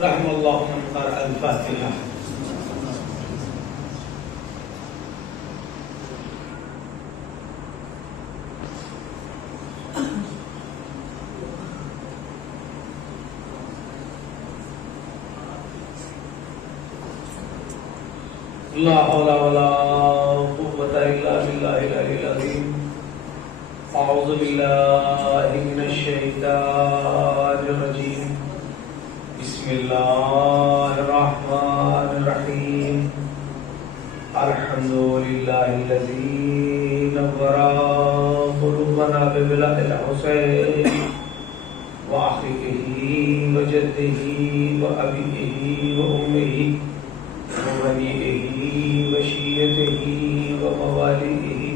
रहमल्लाहु मन क़रा अल-फ़ातिहा। ला हौला वला कुव्वता इल्ला बिल्लाहिल अलिय्यिल अज़ीम। अऊज़ु बिल्लाहि मिनश शैतानिर रजीम। बिस्मिल्लाहिर रहमानिर रहीम। अल्हम्दुलिल्लाहिल्लज़ी नव्वरा क़ुलूबना बिबिलादिल हुसैन व अख़ीही व जद्दिही व अबीही व उम्मिही व बनीही व शियतिही व मवालिही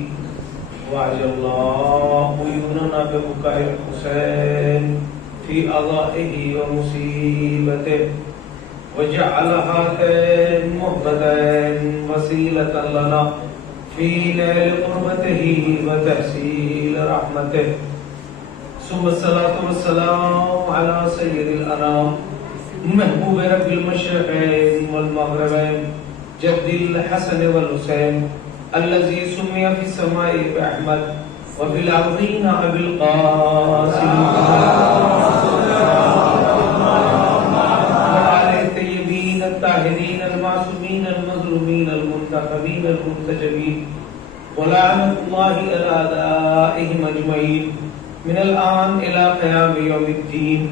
वअजल्लाहु युनना बिबुकाइल हुसैन फी अज़ाइही व मुसीबतिही वजअलहा मुहबतन वसीलतन लना फी नैल क़ुर्बतिही व तहसील रहमतिही। सुम्मा सलातु वस्सलामु अला सय्यिदिल अनाम महबूब रब्बिल मशरिक़ैन वल मग़रिबैन जद्दिल हसन वल हुसैन अल्लज़ी सुम्मिया फ़िस समाई बिअहमद व फ़िल अर्ज़ीन अबिल क़ासिम तय्यबीन अत्ताहिरीन अल-मासूमीन अल-मज़लूमीन अल-मुंतख़बीन अल-मुंतजबीन व लअनतुल्लाहि अला अदाइहिम अजमईन मिनल आन इला क़याम यौमिद्दीन।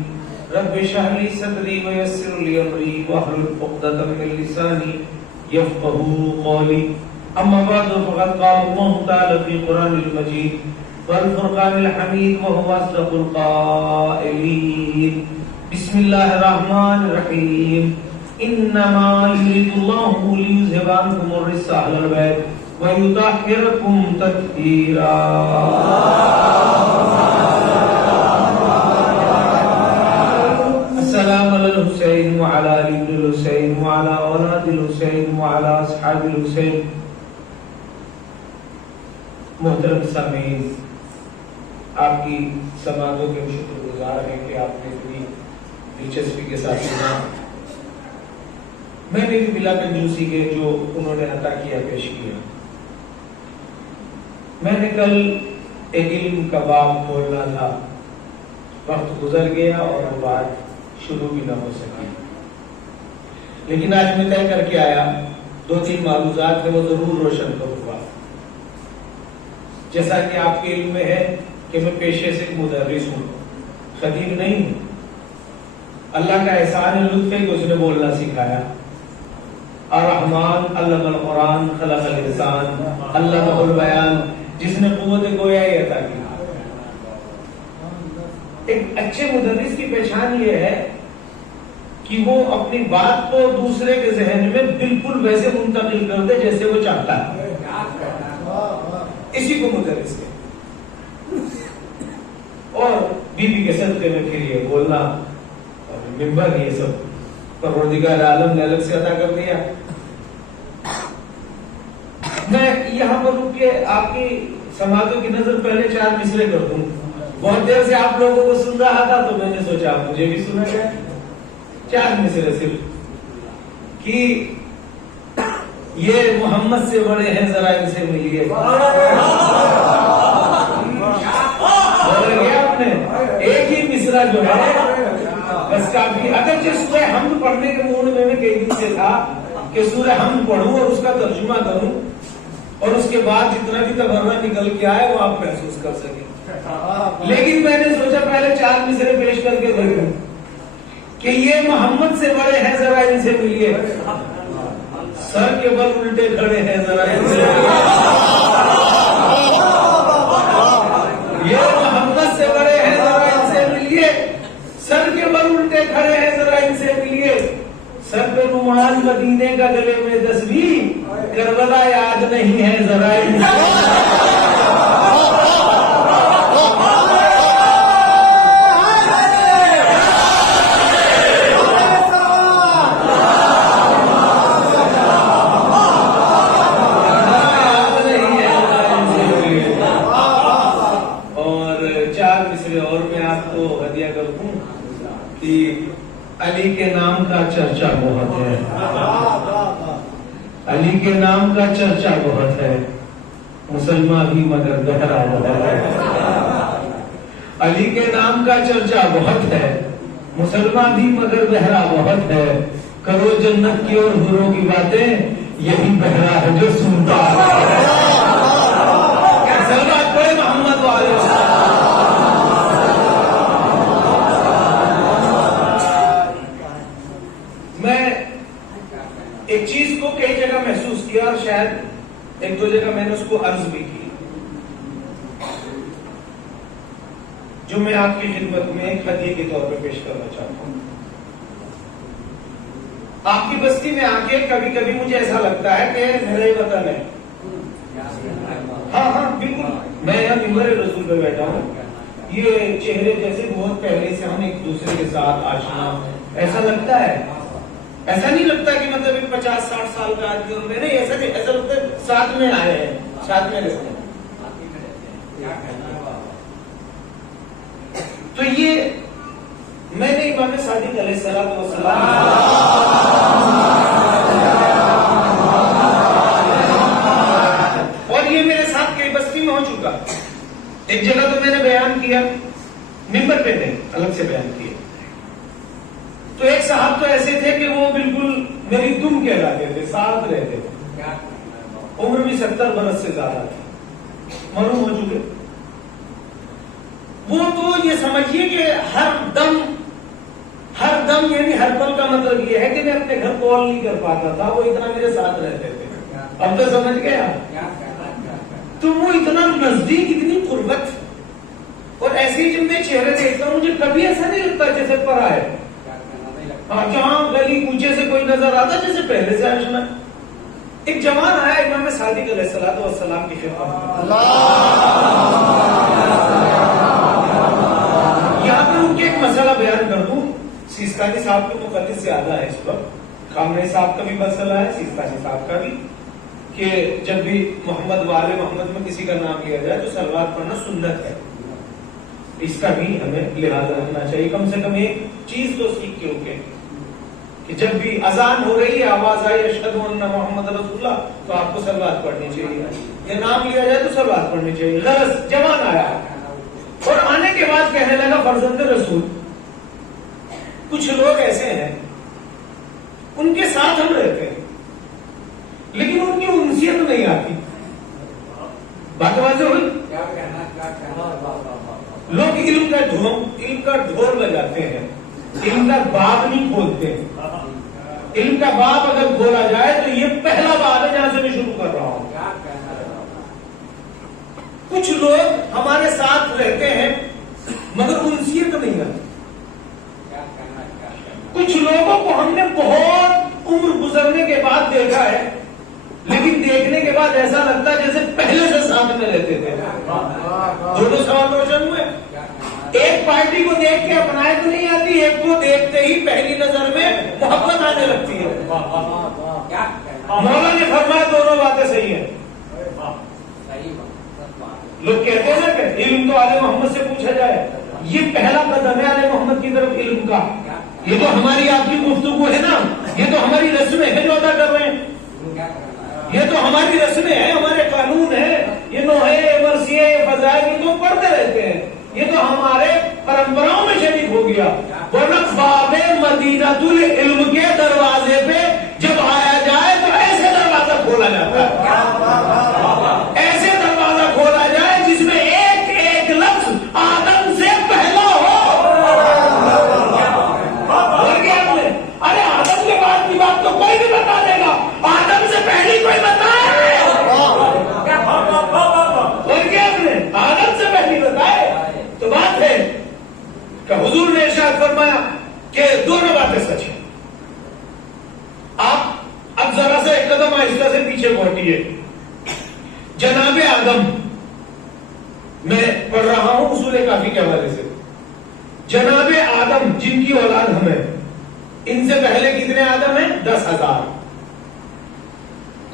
रब्बि इश्रह ली सदरी व यस्सिर ली अमरी वहलुल उक़दतम मिन लिसानी यफ़क़हू क़ौली। अम्मा बअद फ़क़द क़ाल अल्लाहु तआला फ़ी क़ुरानिल मजीद वल फ़ुरक़ानिल हमीद व हुवा अस्दक़ुल क़ाइलीन। बिस्मिल्लाहिर रहमानिर रहीम। इन्नमा युरीदुल्लाहु लियुज़हिबा अन्कुमुर रिज्सा अहलल बैत व युतahhirakum तत्हीरा। अस्सलामु अलल हुसैन व अला अलिल हुसैन व अला औलादिल हुसैन व अला अस्हाबिल हुसैन। मोहतरम सामीन, आपकी समातों के शुक्रगुजार हैं कि आपने इतनी दिलचस्पी के साथ सुना। मैंने भी बिला कंजूसी के जो उन्होंने अता किया पेश किया। मैंने कल एक इल्म का बाब खोलना था, वक्त गुजर गया और वो बात शुरू भी ना हो सकी, लेकिन आज मैं तय करके आया 2-3 मालूमात थे वो जरूर रोशन करूंगा। जैसा कि आपके इल्म में है कि मैं पेशे से मुदर्रिस हूं, खतीब नहीं हूं। अल्लाह का एहसान लुत्फ है कि उसने बोलना सिखाया। अर्रहमान अल्लमल कुरान खलकल इंसान अल्लमहुल बयान, जिसने कुव्वत गोयाई अता की। एक अच्छे मुदर्रिस की पहचान ये है कि वो अपनी बात को दूसरे के जहन में बिल्कुल वैसे मुंतकिल कर दे जैसे वो चाहता है। इसी को मुदर्रिस कहते हैं। और बीबी के सदक़े में फिर ये बोलना और मिंबर ये सब परवरदिगार आलम ने अलग से अदा कर दिया। मैं यहाँ पर रुक के आपकी समातों की नजर पहले 4 मिसरे कर दूं। बहुत देर से आप लोगों को सुन रहा था तो मैंने सोचा आप मुझे भी सुना जाए। 4 मिसरे सिर्फ कि ये मोहम्मद से बड़े हैं, जरा इनसे मिलिए। बोल गया आपने, एक ही मिसरा जो है बस काफी। अगर जो सूरह हमद पढ़ने के मूड में कई दिन से था कि सूरह हमद पढ़ूं और उसका तर्जुमा करूं और उसके बाद जितना भी तबर्रा निकल के आए वो आप महसूस कर सकें, लेकिन मैंने सोचा पहले 4 मिसरे पेश करके देखूं कि ये मोहम्मद से बड़े हैं, जरा इनसे मिलिए। सर के बल उल्टे खड़े हैं, जरा इनसे ये मोहम्मद से बड़े हैं, जरा इनसे मिलिए। सर के बल उल्टे खड़े हैं, जरा इनसे मिलिए। सर पे रुमाल मदीने का, गले में तस्बीह, करबला याद नहीं है, जरा इनसे। नाम का चर्चा बहुत है, अली के नाम का चर्चा बहुत है, मुसलमान भी मगर गहरा बहुत है। अली के नाम का चर्चा बहुत है, मुसलमान भी मगर गहरा बहुत है। करो जन्नत की और हुरों की बातें, यही बहरा है जो सुनता है। क्या सलवात पढ़े मोहम्मद वाले। मैं एक चीज को कई जगह महसूस किया और शायद एक दो जगह मैंने उसको अर्ज भी की, जो मैं आपकी खिदमत में एक हदीये के तौर पे पेश करना चाहता हूं। आपकी बस्ती में आके कभी कभी मुझे ऐसा लगता है कि मेरा ही वतन है। हाँ हाँ बिल्कुल, मैं यहाँ मिंबर रसूल पे बैठा हूँ। ये चेहरे जैसे बहुत पहले से हम एक दूसरे के साथ आशना, ऐसा लगता है। ऐसा नहीं लगता कि मतलब 50-60 साल का आदमी और मैंने ऐसा नहीं, ऐसा लगता है साथ में आए हैं, साथ में रहते हैं। तो ये मैंने इमाम सादिक अलैहिस्सलाम और ये मेरे साथ कई बस्ती में हो चुका। एक जगह तो मैंने बयान किया, मिंबर पे नहीं, अलग से बयान किया। तो एक साहब तो ऐसे थे कि वो बिल्कुल मेरी तुम कहलाते थे, साथ रहते थे, उम्र भी 70 बरस से ज्यादा थी, मालूम हो चुके। वो तो ये समझिए कि हर दम यानी हर पल का मतलब ये है कि मैं अपने घर कॉल नहीं कर पाता था, वो इतना मेरे साथ रहते थे। अब तो समझ गया। तो वो इतना नजदीक, इतनी कुर्बत, और ऐसे ही जब मैं चेहरे देखता हूँ मुझे कभी ऐसा नहीं लगता जैसे परा है। जहां गली कूचे से कोई नजर आता जैसे पहले से आशना। एक जवान आया इमाम सादिक अलैहिस्सलाम की खिदमत में। यहाँ पे उनके एक मसला बयान कर दूं। सीस्तानी साहब के मुकद्दिस से आधा है इस वक्त, खामने साहब का भी मसला है, सीस्तानी साहब का भी, कि जब भी मोहम्मद वाले मोहम्मद में किसी का नाम लिया जाए तो सलवात पढ़ना सुन्नत है। इसका भी हमें लिहाज रखना चाहिए। कम से कम एक चीज तो सीख के ओके कि जब भी अजान हो रही है, आवाज आई अशहदु अन्ना मोहम्मद रसूलुल्लाह, तो आपको सलवात पढ़नी चाहिए। ये नाम लिया जाए तो सलवात पढ़नी चाहिए। गरज जवान आया और आने के बाद कहने लगा फर्जंद रसूल, कुछ लोग ऐसे हैं उनके साथ हम रहते हैं लेकिन उनकी उनसियत नहीं आती। बात वाज़ेह हुई? लोग इल्म का ढोल बजाते हैं, इल्म का बाब नहीं खोलते। इल्म का बाब अगर खोला जाए तो ये पहला बाब है जहां से मैं शुरू कर रहा हूं। कुछ लोग हमारे साथ रहते हैं मगर उनसियत नहीं आती। कुछ लोगों को हमने बहुत उम्र गुजरने के बाद देखा है, लेकिन देखने के बाद ऐसा लगता है जैसे पहले से साथ में रहते थे। दोनों सवाल रोशन हुए। एक पार्टी को देख के अपनाए तो नहीं आती, एक को देखते ही पहली नजर में मोहब्बत आने लगती है। मौला ने फरमाया दोनों बातें सही है। लोग कहते हैं ना कि इल्म तो आले मोहम्मद से पूछा जाए, ये पहला कदम है आले मोहम्मद की तरफ इल्म का। ये तो हमारी आपकी गुफ्तगू है ना, ये तो हमारी रस्में है जो अदा कर रहे हैं, ये तो हमारी रस्में हैं, हमारे कानून है, ये नोहे मरसिए फजाइल ये तो पढ़ते रहते हैं, ये तो हमारे परंपराओं में शरीक हो गया। वरना बाबे मदीनातुल इल्म के दरवाजे पे जब आया जाए तो ऐसे दरवाजा खोला जाता है, ऐसे दरवाजा खोला जाए जिसमें एक एक लफ्ज आदम से पहला हो। अरे आदम के बाद की बात तो कोई भी बता देगा, आदम से पहले कोई बताए? और क्या आपने आदम से पहले बताए? तो बात है कि हुजूर ने इरशाद फरमाया कि दोनों बातें सच है। आप अब जरा सा एक कदम आहिस्ता से पीछे लौटिए। जनाबे आदम, मैं पढ़ रहा हूं उसूल काफी के हवाले से। जनाबे आदम जिनकी औलाद हमें, इनसे पहले कितने आदम हैं? 10,000।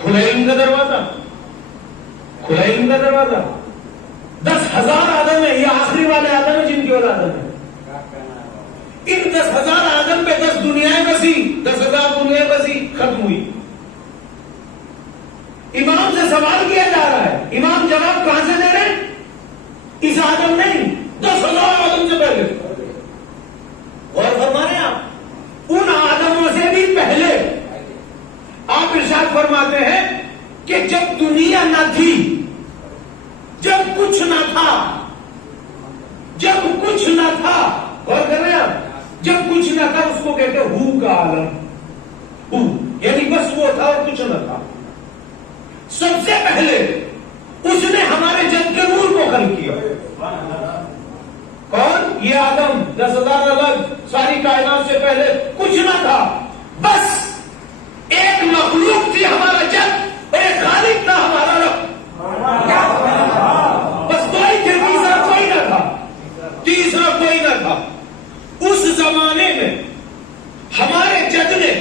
खुला इल्म का दरवाजा, खुला इल्म का दरवाजा, 10,000 आदम है। ये आखिरी वाले आदम है जिनकी औलाद है। इन 10,000 आदम पे 10 दुनियाएं बसी, 10,000 दुनियाएं बसी, खत्म हुई। इमाम से सवाल किया जा रहा है, इमाम जवाब कहां से दे रहे हैं? इस आदम नहीं, 10,000 आदम से पहले। और फरमा रहे हैं आप उन आदमों से भी पहले। आप इरशाद फरमाते हैं कि जब दुनिया न थी, जब कुछ न था, जब कुछ न था, गौर कर रहे हैं आप, जब कुछ न था उसको कहते हैं हू का आलम। हू यानी बस वो था और कुछ न था। सबसे पहले उसने हमारे जद के नूर को खल्क किया। कौन? ये आदम। 10,000 अलग, सारी कायनात से पहले कुछ ना था, बस एक मखलूक थी हमारा जद, और एक खालिक था हमारा रब। बस दो ही थे, तीसरा कोई ना था, तीसरा कोई ना था। उस जमाने में हमारे जद ने,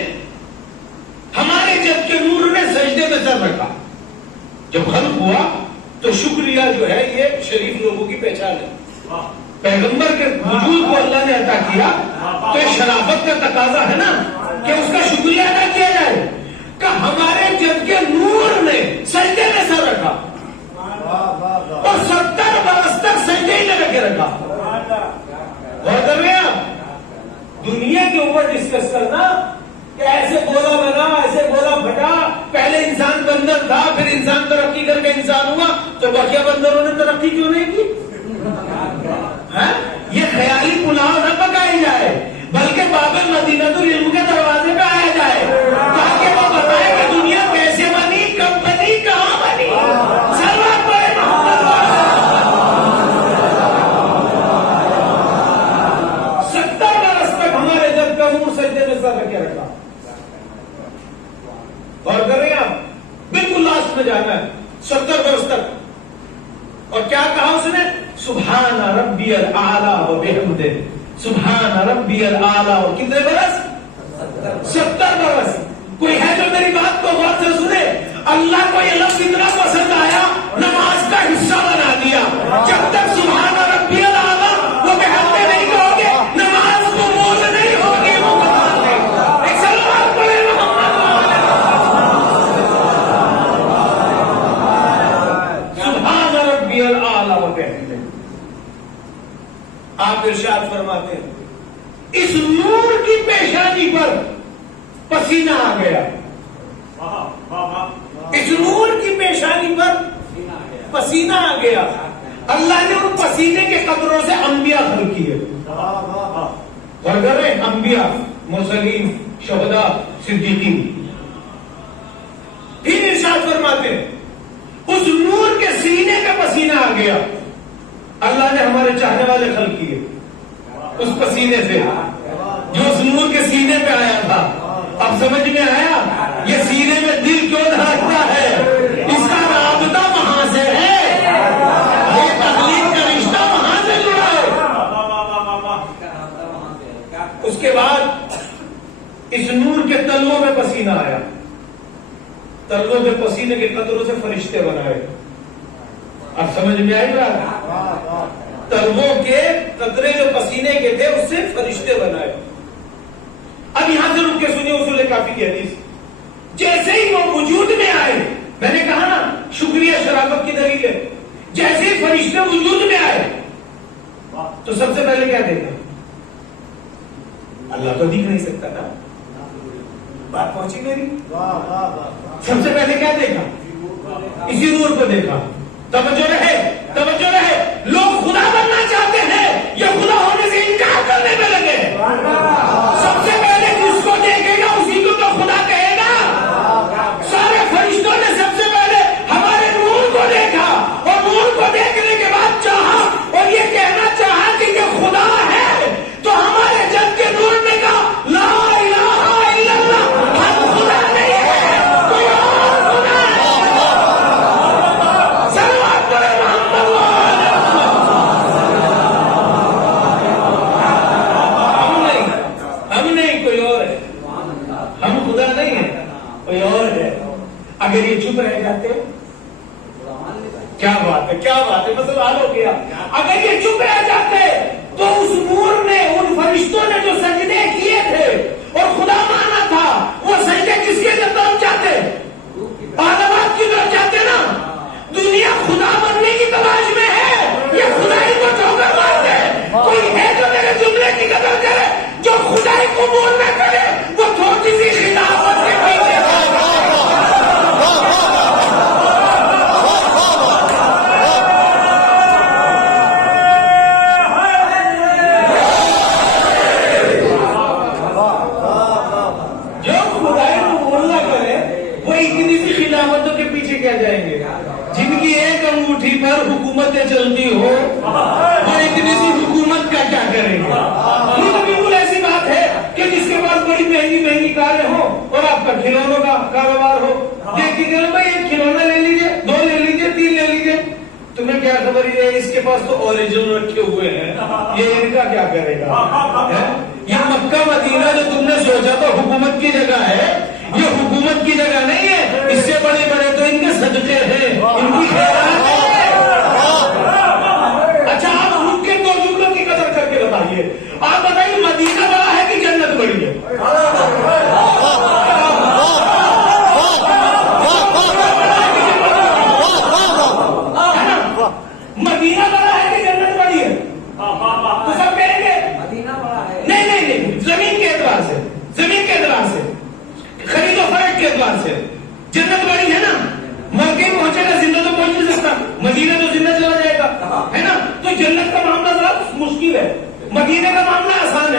हमारे जद के नूर ने सजदे में सर रखा। जब खल्क हुआ तो शुक्रिया जो है ये शरीफ लोगों की पहचान है। पैगंबर के वजूद को अल्लाह ने अता किया तो ये शराफत का तकाजा है ना कि उसका शुक्रिया अदा किया जाए। कि हमारे जद के नूर ने सजदे में सर रखा और 70 बरस तक सजदे ही लगा के रखा। गौर कर रहे हैं आप? दुनिया के ऊपर डिस्कस करना कि ऐसे गोला बना, ऐसे गोला फटा, पहले इंसान बंदर था, फिर इंसान तरक्की करके इंसान हुआ, तो बाकी बंदरों ने तरक्की क्यों नहीं की? है? ये ख्याली पुलाव न पकाई जाए, बल्कि बाबे मदीनतुल इल्म के दरवाजे पे आया जाए, ताकि वो बताए कि दुनिया कैसे बनी, कब बनी, कहां बनी। सल्लल्लाहु अलैहि वसल्लम 70 बरस तक हमारे जब का नूर सजदे में सर रखे रखा। और कर रहे हैं आप? बिल्कुल लास्ट में जाना है, 70 बरस तक। और क्या कहा उसने? सुभान रब्बियल आला व बिहम्दे, सुभान रब्बियल आला। और कितने बरस? 70 बरस। कोई है जो मेरी बात को गौर से सुने? अल्लाह को यह लफ्ज इतना पसंद आया, नमाज का हिस्सा बना दिया। जब तक सुभान रब्बियल आला व बिहम्दे नहीं कहोगे, नमाज को मोल नहीं होगी। वो एक सलावत पढ़े मोहम्मद सुभान रब्बियल आला व बिहम्दे। आप इरशाद फरमाते हैं इस नूर की पेशानी पर पसीना आ गया। इस नूर की पेशानी पर पसीना आ गया। अल्लाह ने उन पसीने के कतरों से अंबिया खल्क किए। और कर रहे अंबिया, मुरसलीन, शुहदा, सिद्दीकीन। फिर इरशाद फरमाते हैं उस नूर के सीने पे पसीना आ गया। अल्लाह ने हमारे चाहने वाले खल्क किए उस पसीने से, जो उस नूर के सीने पे आया था। अब समझ में आया ये सीने में दिल क्यों धड़कता है? इसका राबता वहां से है, ये तकलीफ का रिश्ता वहां से जुड़ा है। उसके बाद इस नूर के तलवों में पसीना आया, तलवों में पसीने के कतरों से फरिश्ते बनाए। अब समझ में आई बात? तलवों के कतरे जो पसीने के थे उससे फरिश्ते बनाए। अब यहां से रुक के सुनिए उसूल काफी की हदीस। जैसे ही वो वजूद में आए, मैंने कहा ना शुक्रिया शराफत की दलील है, जैसे ही फरिश्ते वजूद में आए तो सबसे पहले क्या देखा? अल्लाह तो दिख नहीं सकता ना, बात पहुंची मेरी? सबसे पहले क्या देखा? इसी नूर को देखा। तवज्जो रहे, तवज्जो रहे। लोग खुदा बनना चाहते हैं, ये खुदा होने से इनकार करने में लगे। सबसे पहले जिसको देखेगा उसी को तो खुदा कहेगा। सारे फरिश्तों ने सबसे पहले हमारे नूर को देखा और नूर को देखने के बाद चाहा और ये कहना चाहा कि ये खुदा है, तो हमारे जद के नूर ने कहा ला इलाहा इल्लल्लाह, हम खुदा नहीं है, कोई और खुदा है। सल्लल्लाहु अलैहि हम नहीं, कोई और है। हम खुदा नहीं है, कोई और है। अगर ये चुप रह जाते, क्या बात है, क्या बात है, मसला हल हो गया। अगर ये चुप रह जाते तो उस नूर ने, उन फरिश्तों ने जो सजदे किए थे और खुदा माना था, वो सजदे किसके तरफ जाते? आदमात की तरफ जाते ना। दुनिया खुदा बनने की तलाश में है, ये खुदाई को ठोकर मारते हैं। कोई है जो मेरे जुमले की कदर करे, जो खुदाई को कबूल न करे, वो थोड़ी सी खिलाफत के पीछे। जो खुदाई को कबूल न करे, वो इतनी सी खिलाफतों के पीछे क्या जाएंगे? जिनकी एक अंगूठी पर हुकूमतें चलती हो, वो इतनी सी हुकूमत का क्या करेंगे? ये तो बिल्कुल ऐसी बात है कि जिसके पास बड़ी महंगी महंगी कारें हो और आपका खिलौनों का कारोबार हो, देखिए भाई एक खिलौना ले लीजिए, 2 ले लीजिए, 3 ले लीजिए, तुम्हें क्या खबर है इसके पास तो ओरिजिनल रखे हुए हैं, ये इनका क्या करेगा? ये मक्का मदीना जो तुमने सोचा था हुकूमत की जगह है, ये हुकूमत की जगह नहीं है। इससे बड़े बड़े तो इनके सदके हैं, इनकी खैरात है। अच्छा, आप उनके 2 जुमलों की कदर करके बताइए। आप बताइए, मदीना बड़ा है कि जन्नत बड़ी है? मदीना बड़ा है कि जन्नत बड़ी है? तो सब कहेंगे मदीना बड़ा है। नहीं नहीं नहीं, जमीन के एतबार से, जमीन के एतबार से, खरीदो फरोख्त के एतबार से जन्नत बड़ी है ना। मर के पहुंचेगा, जिंदा तो पहुंच नहीं सकता, मदीना तो जिंदा चला जाएगा, है ना। तो जन्नत का मामला जरा मुश्किल है, मदीने का मामला आसान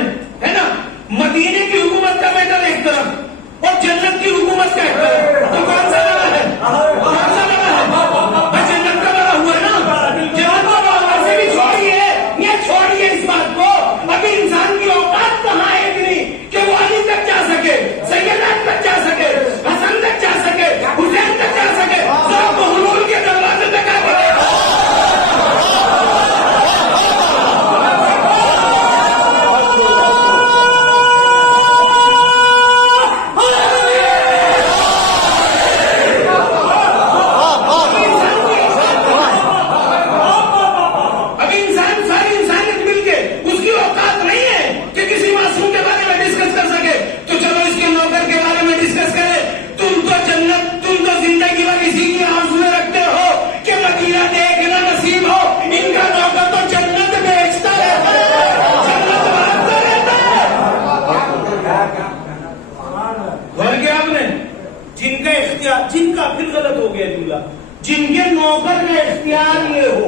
है ना। मदीने की हुकूमत का मैटर एक तरफ और जन्नत की हुकूमत का एक तरफ, तो कौन सा बड़ा है? कौन सा बड़ा है? जन्नत का बड़ा हुआ ना, जन्नत का बड़ा हुआ। भी छोड़िए, ये छोड़िए इस बात को। अभी इंसान की औकात कहाँ है इतनी कि वो अली तक जा सके, सैयदात तक जा सके, हसन तक जा सके, हुसैन तक जा सके, सब हुलूल के दरवाजे तक आ गए। जिनका फिर गलत हो गया जुमला, जिनके नौकर का इख्तियार ये हो,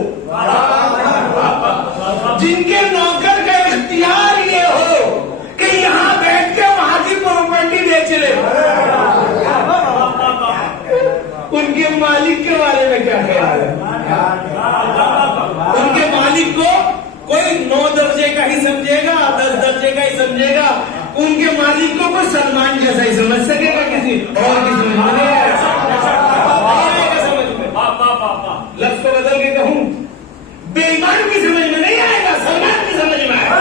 जिनके नौकर का इख्तियार ये हो कि यहाँ बैठ के वहां की प्रॉपर्टी बेच ले, उनके मालिक के बारे में क्या ख्याल है? उनके मालिक को कोई 9 दर्जे का ही समझेगा, 10 दर्जे का ही समझेगा। उनके मालिक को कोई सलमान जैसा ही समझ सकेगा, किसी और की समझ में नहीं आएगा। समझ में लफ्ज को बदल के कहूं, बेईमान की समझ में नहीं आएगा, सलमान की समझ में आएगा।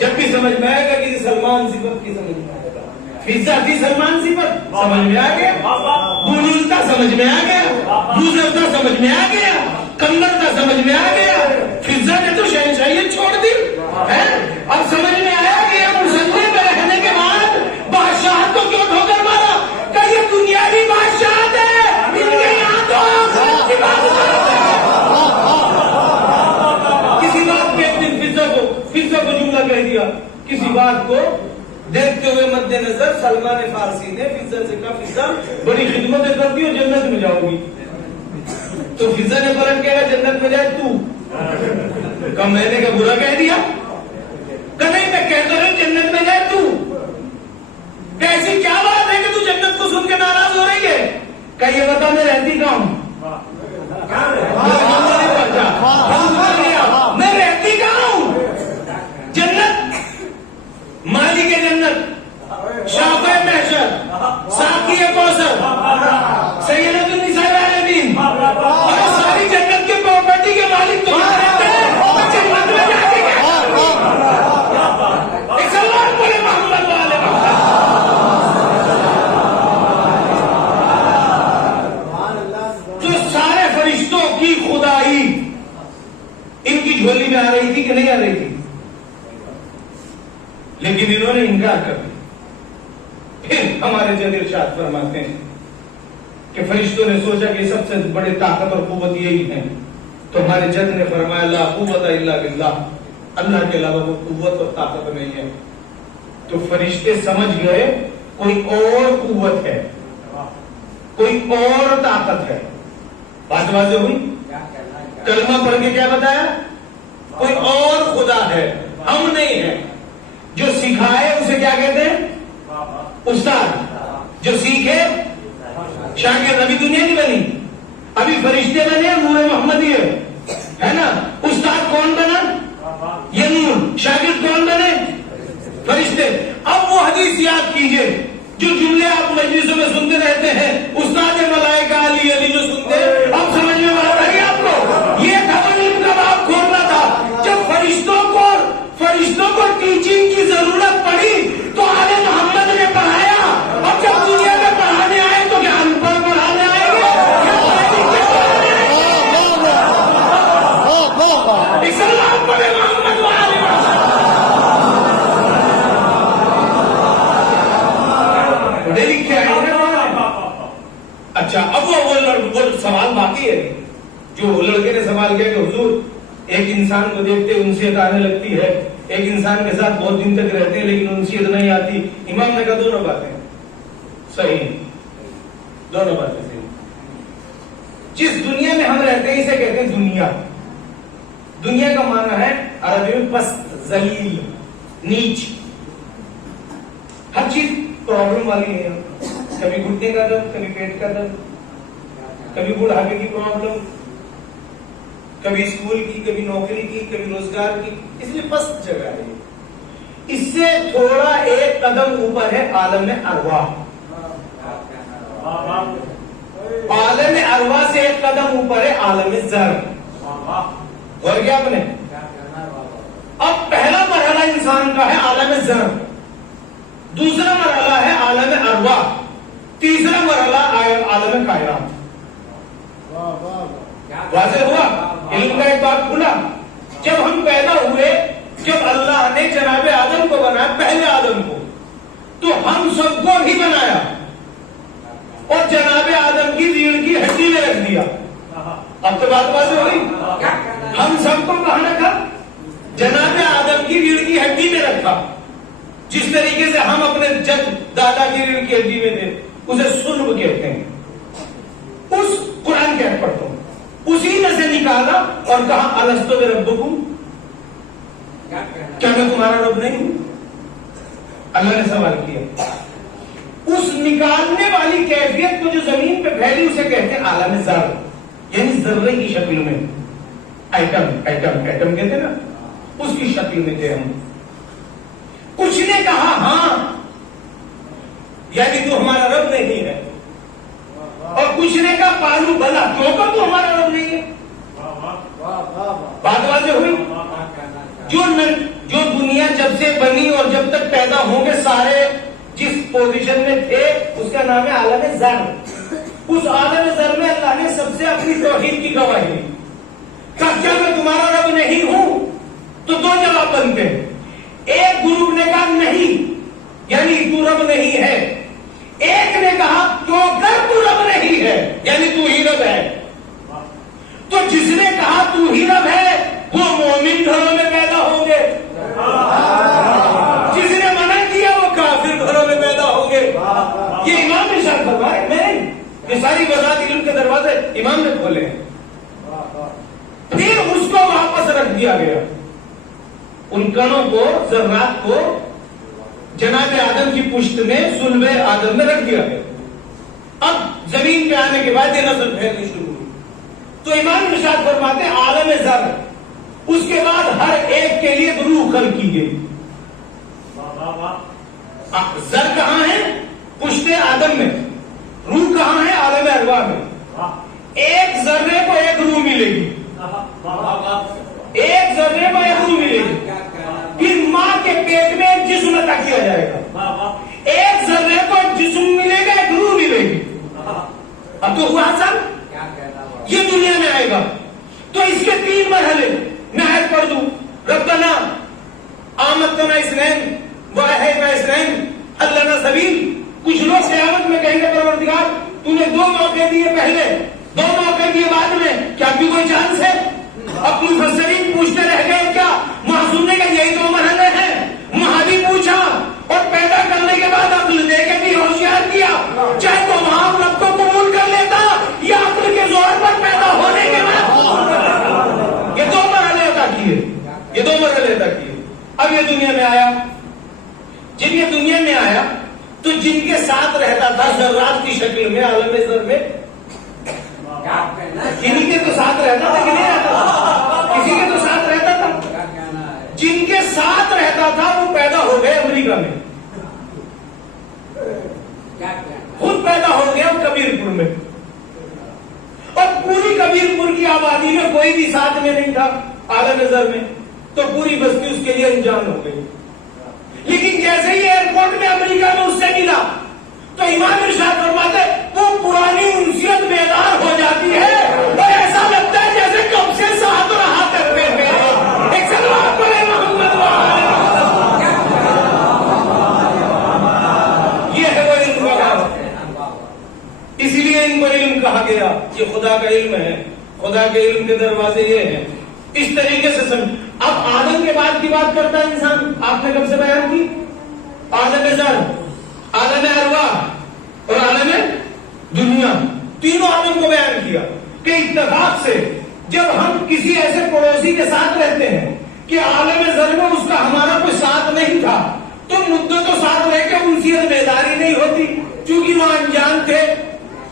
जब भी समझ में आएगा किसी सलमान सिफत की समझ में आएगा। फिजा की सलमान सिफत समझ में आ गया, बुलूलता समझ में आ गया, बुजरता समझ में आ गया, कन्नड़ता समझ में आ गया। फिजा ने तो शहनशाहियत छोड़ दी है। अब समझ में आया कि ये मुसल्ले में रहने के बाद बादशाह को क्यों ठोकर मारा? क्या ये दुनियावी बादशाह है? इनके यहाँ तो की बात है। किसी बात पे एक दिन फिजा को जुमला कह दिया। किसी बात को देखते हुए मद्देनजर सलमान फारसी ने फिजा से कहा, फिजा बड़ी खिदमतें करती हो, जन्नत में जाओगी। तो फिजा ने पलट के कहा, जन्नत में जाए तू? कम मैंने का बुरा कह दिया? नहीं, मैं कहता हूं जन्नत में जाए तू। ऐसी क्या बात है कि तू जन्नत को सुन के नाराज हो रही है? क्या ये बता, मैं रहती कहाँ हूं? मैं रहती कहाँ हूं? जन्नत, मालिक जन्नत, शाफ़े महशर, साक़ी कौसर, सैयदुन निसाए आलमीन, और सारी जन्नत के प्रॉपर्टी के मालिक तो रहते हैं। जन्नत में जाके क्या एक सलमान बोले मोहम्मद वाले जो सारे फरिश्तों की खुदाई, इनकी ने इनकार कर दिया। फिर हमारे जद इरशाद फरमाते हैं कि फरिश्तों ने सोचा कि सबसे बड़े ताकत और कुव्वत यही है, तो हमारे जद ने फरमाया ला कुव्वत इल्ला बिल्लाह, अल्लाह के अलावा वो कुव्वत और ताकत नहीं है। तो फरिश्ते समझ गए कोई और कुव्वत है, कोई और ताकत है। बात वाज़ेह हुई? कलमा पढ़ के क्या बताया? कोई और खुदा है, हम नहीं है। जो सिखाए उसे क्या कहते हैं? उस्ताद। जो सीखे शागिर्द। अभी दुनिया नहीं बनी, अभी फरिश्ते बने, नूर मोहम्मदी है ना। उस्ताद कौन बना? ये नूर। शागिर्द कौन बने? फरिश्ते। अब वो हदीस याद कीजिए जो जुमले आप मजलिसों में सुनते रहते हैं, उस्ताद मलाइका अली अली जो सुनते हैं, अब समझ में आ रही है आपको? ये खबर का बाप खोलना था। जब फरिश्तों को टीचिंग की जरूरत पड़ी तो आले मोहम्मद ने पढ़ाया। अब जब दुनिया में पढ़ाने आए तो क्या अनपढ़ पढ़ाने आएंगे? इस्लाम पढ़े मोहम्मद वाले। लिखे आए ना। अच्छा, अब वो सवाल बाकी है जो लड़के ने सवाल किया कि हुजूर एक इंसान को देखते उनसीयत आने लगती है, एक इंसान के साथ बहुत दिन तक रहते हैं लेकिन उनसीयत नहीं आती। इमाम ने कहा दोनों बातें सही, दोनों बातें सही। जिस दुनिया में हम रहते हैं इसे कहते हैं दुनिया। दुनिया का माना है अरबी में पस्त, जलील, नीच। हर चीज प्रॉब्लम वाली है। कभी घुटने का दर्द, कभी पेट का दर्द, कभी बुढ़ापे की प्रॉब्लम, कभी स्कूल की, कभी नौकरी की, कभी रोजगार की, इसलिए पस्त जगह है। इससे थोड़ा एक कदम ऊपर है आलम अरवाह। आलम अरवाह से एक कदम ऊपर है आलम ज़र। और क्या आपने? अब पहला मरहला इंसान का है आलम ज़र, दूसरा मरहला है आलम अरवाह, तीसरा मरहला आलम कायनात। वाज़ेह हुआ? इल्म का एक बात खुला। जब हम पैदा हुए, जब अल्लाह ने जनाबे आदम को बनाया, पहले आदम को, तो हम सबको भी बनाया और जनाबे आदम की रीढ़ की हड्डी में रख दिया। अब तो बात वाज़ेह हुई? हम सबको कहां रखा? जनाबे आदम की रीढ़ की हड्डी में रखा। जिस तरीके से हम अपने जद दादा की रीढ़ की हड्डी में थे, उसे सुल्ब कहते हैं। उस कुरान के पढ़ता हूं, उसी में से निकाला और कहा अलस्तु बिरब्बिकुम, क्या मैं तुम्हारा रब नहीं हूं? अल्लाह ने सवाल किया। उस निकालने वाली कैफियत को जो जमीन पे फैली उसे कहते हैं आलम ज़र, यानी जर्रे की शक्ल में। एटम कहते ना, उसकी शक्ल में थे हम। कुछ ने कहा हां, यानी तू हमारा रब नहीं है, और कुछ ने कहा पालू भला, क्यों का तू हमारा रब नहीं है। बात वाज़ेह हुई? जो दुनिया जब से बनी और जब तक पैदा होंगे सारे जिस पोजीशन में थे उसका नाम है आलम ज़र। उस आलम ज़र में अल्लाह ने सबसे अपनी तौहीद की गवाही दी। क्या मैं तुम्हारा रब नहीं हूं? तो दो जवाब बनते हैं। एक ग्रुप ने कहा नहीं, यानी तू रब नहीं है। एक ने कहा तो अगर तू रब नहीं है यानी तू ही रब है। तो जिसने कहा तू ही रब है वो मोमिन घरों में पैदा होंगे, जिसने मना किया वो काफिर घरों में पैदा होंगे। ये इमाम ने इरशाद फरमाया, मैं ये सारी वज़ात इल्म के दरवाजे इमाम ने खोले हैं। फिर उसको वापस रख दिया गया, उन कणों को, जर्रात को जनाब आदम की पुश्त में, सुल्बे आदम में रख दिया गया। अब जमीन पे आने के बाद ये नस्ल फैलनी शुरू हुई। तो इमाम इरशाद फरमाते आलम ज़र, उसके बाद हर एक के लिए रूह खल्क की गई। ज़र कहां है? पुश्ते आदम में। रूह कहां है? आलम अरवाह में। एक जर्रे को एक रूह मिलेगी, एक जर्रे को एक रूह मिलेगी। फिर मां के पेट में एक जिस्म अता किया जाएगा, एक जर्रे को एक जिस्म मिलेगा, एक रूह मिलेगी। अब तो हुआ सर, ये दुनिया में आएगा। तो इसके तीन मरहले मैं आयत पढ़ दूं। रब्बना आमतना इस्नैन अल्लाह ना सबील। कुछ लोग क़यामत में कहेंगे परवरदिगार तूने 2 मौके दिए पहले, 2 मौके दिए बाद में, क्या भी कोई चांस है? अब मुफस्सिरीन पूछते रह गए क्या? मासूम ने कहा यही 2 मरहले हैं। महादी पूछा और पैदा करने के बाद अक्ल दे के भी होशियार किया, चाहे तो वहां रब को कबूल कर लेता या अक्ल के जोर पर पैदा होने के बाद। ये 2 मरहले अता किए, ये 2 मरहले अता किए। अब ये दुनिया में आया, जब ये दुनिया में आया तो जिनके साथ रहता था जर्रात की शक्ल में आलम ज़र में, किन्हीं के तो साथ रहता था कि नहीं रहता था? किसी के तो साथ रहता था। जिनके साथ रहता था वो पैदा हो गए अमेरिका में, खुद पैदा हो गया कबीरपुर में, और पूरी कबीरपुर की आबादी में कोई भी साथ में नहीं था आलम ज़र में, तो पूरी बस्ती उसके लिए अनजान हो गई। लेकिन जैसे ही एयरपोर्ट में अमेरिका में उससे मिला तो इमाम इरशाद फरमाते वो पुरानी उनसियत बेदार हो जाती है और ऐसा लगता है जैसे कब से साथ रहा करते थे। एक सलवात पढ़े मोहम्मद ये है वो इल्म का काम। इसीलिए इनको इल्म कहा गया, ये खुदा का इल्म है, खुदा के इल्म के दरवाजे ये हैं। इस तरीके से समझ। अब आदम के बाद की बात करता है इंसान, आपने कब से बयान की? आलम ज़र, आलम अरवाह और आलम दुनिया, तीनों आलम को बयान किया कि इत्तेफाक से जब हम किसी ऐसे पड़ोसी के साथ रहते हैं कि आलम ज़र में उसका हमारा कोई साथ नहीं था, तो मुद्दतों साथ रह के उनकी बेदारी नहीं होती क्योंकि वो अनजान थे।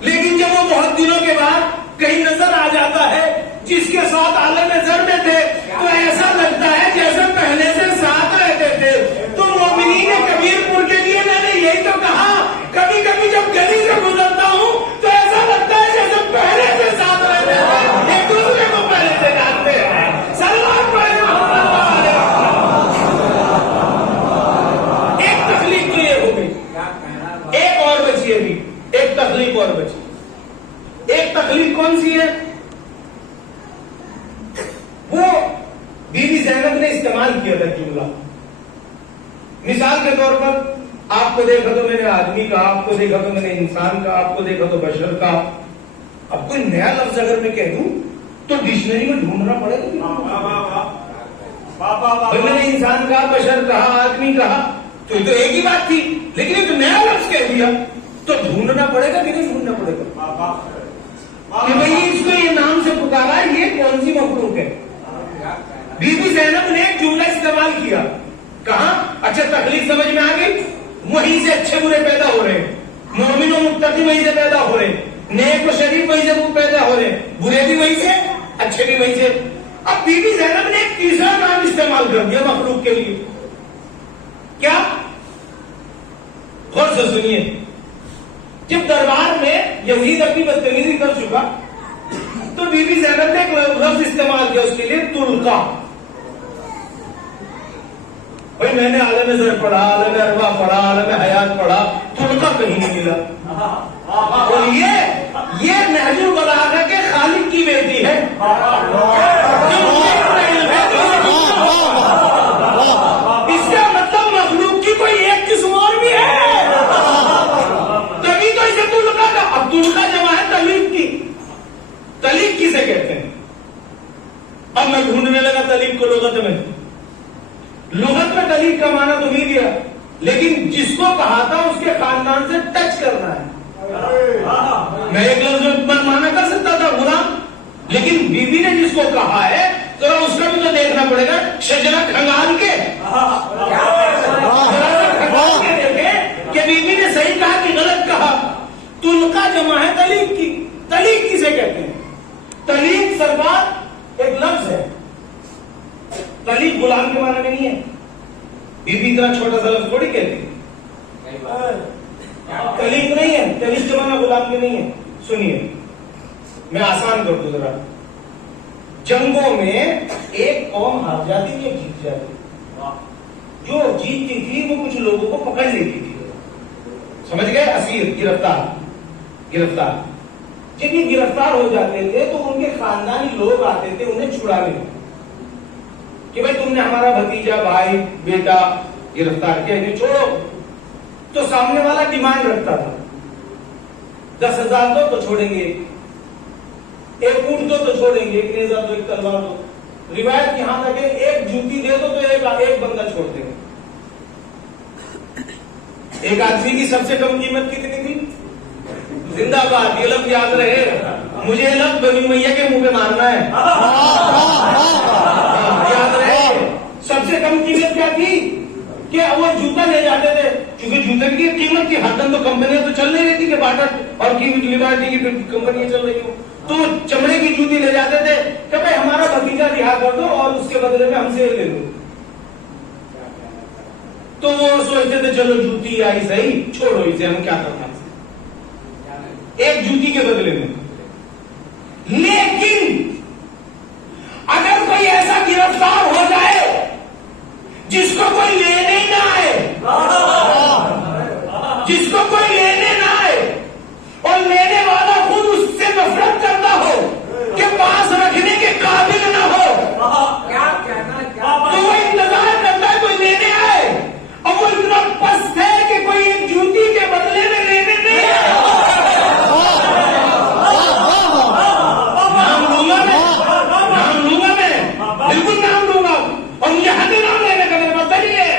लेकिन जब वो बहुत दिनों के बाद कहीं नजर आ जाता है जिसके साथ आलम ज़र में थे, तो ऐसा लगता है जैसे पहले से साथ रहते थे। तो मोमिनीन कबीरपुर के लिए मैंने यही तो कहा, कभी कभी जब गली से गुजरता हूँ तो ऐसा लगता है जैसे पहले से साथ रहते थे, एक दूसरे को पहले से जानते हैं। सलमान पहले एक तकलीफ तो ये हो गई, एक और बची अभी, एक तकलीफ और बची। एक तकलीफ कौन सी है? वो बीबी ज़ैनब ने इस्तेमाल किया था जुमला। मिसाल के तौर पर आपको देखा तो मैंने आदमी का, आपको देखा तो मैंने इंसान का, आपको देखा तो बशर का। अब कोई नया लफ्ज अगर मैं कह दूं तो डिक्शनरी में ढूंढना पड़ेगा। मैंने इंसान कहा, बशर कहा, आदमी कहा, तो ये तो एक ही बात थी। लेकिन एक नया लफ्ज कह दिया तो ढूंढना पड़ेगा कि नहीं ढूंढना पड़ेगा कि भाई इसको ये नाम से पुकारा, ये कौन सी मखलूक है? बीबी ज़ैनब ने एक जुमला इस्तेमाल किया, कहा अच्छा तकलीफ समझ में आ गई, वहीं से अच्छे बुरे पैदा हो रहे हैं, मोमिन और मुत्तकी वहीं से पैदा हो रहे हैं, नेक और शरीफ वहीं से पैदा हो रहे हैं, बुरे भी वहीं से, अच्छे भी वहीं से। अब बीबी ज़ैनब ने एक तीसरा नाम इस्तेमाल कर दिया मखलूक के लिए। क्या? गौर से सुनिए। जब दरबार में यजीद अपनी बदतमीजी कर चुका तो बीबी ज़ैनब ने एक लफ्ज इस्तेमाल किया उसके लिए, तुल्का। भाई मैंने आलम ज़र पढ़ा, आलम अरवाह पढ़ा, आलम हयात पढ़ा, तुल्का कहीं नहीं मिला। और ये नहजुल बलागा के खालिक की बेटी है। इसका मतलब मखलूक की कोई एक किस्म और भी है, तभी तो इसे तुल्का का। अब तुल्का जमा है तलीब की। तलीब किसे कहते हैं? अब मैं ढूंढने लगा तलीब को लुगत में। लुगत में तलीब का माना तो नहीं दिया, लेकिन जिसको कहा था उसके खानदान से टच करना है। मैं एक लफ्ज माना कर सकता था गुलाम, लेकिन बीबी ने जिसको कहा है जरा उसका भी तो देखना पड़ेगा। शजरा खंगाल के देखे कि बीबी ने सही कहा कि गलत कहा। तुल्का जमा है तलीब की। तलीब किसे कहते हैं? तलीब सरकार एक लफ्ज है, तलीब गुलाम के माने में नहीं है। बीबी इतना छोटा सा लफ्ज थोड़ी कहती। तलीब नहीं है, तलीब जमाना गुलाम के नहीं है। सुनिए मैं आसान कर दूं जरा। जंगों में एक कौम हार जाती थी, एक जीत जाती। जो जीतती थी वो कुछ लोगों को पकड़ लेती थी, समझ गए? असीर, गिरफ्तार। जब ये गिरफ्तार हो जाते थे तो उनके खानदानी लोग आते थे उन्हें छुड़ाने कि भाई तुमने हमारा भतीजा, भाई, बेटा गिरफ्तार किया कि छोड़ो, तो सामने वाला डिमांड रखता था 10,000 दो तो छोड़ेंगे, एक ऊंट दो तो छोड़ेंगे, एक नेजा दो, एक तलवार दो। रिवायत यहां तक है एक जूती दे दो तो एक बंदा छोड़ देंगे। एक आदमी की सबसे कम कीमत कितनी थी? जिंदाबाद, ये लफ्ज याद रहे, मुझे ये लफ्ज बनी मैया के मुंह पे मारना है। याद रहे, सबसे कम कीमत क्या थी कि वो जूता ले जाते थे, क्योंकि जूते की कीमत की हरदम तो कंपनियां तो चल नहीं रही थी कि बाटा और की लिबर्टी की कंपनियां चल रही हो, तो चमड़े की जूती ले जाते थे कि भाई हमारा भतीजा रिहा कर दो और उसके बदले में हमसे ले लो। तो वो सोचते थे चलो जूती आई सही, छोड़ो इसे, हम क्या करना एक जूती के बदले में। लेकिन अगर कोई ऐसा गिरफ्तार हो जाए जिसको कोई लेने ही ना आए, जिसको कोई लेने ना आए और लेने वाला खुद उससे नफरत करता हो कि पास रखने के काबिल ना हो, तो वो इंतजार करता है कोई लेने आए, और वो इतना पस्त है कि कोई एक जूती के बदले में लेने नहीं आए। नाम लूंगा मैं, बिल्कुल नाम लूंगा, और मुझे हद नाम लेने का मेरे पता नहीं है।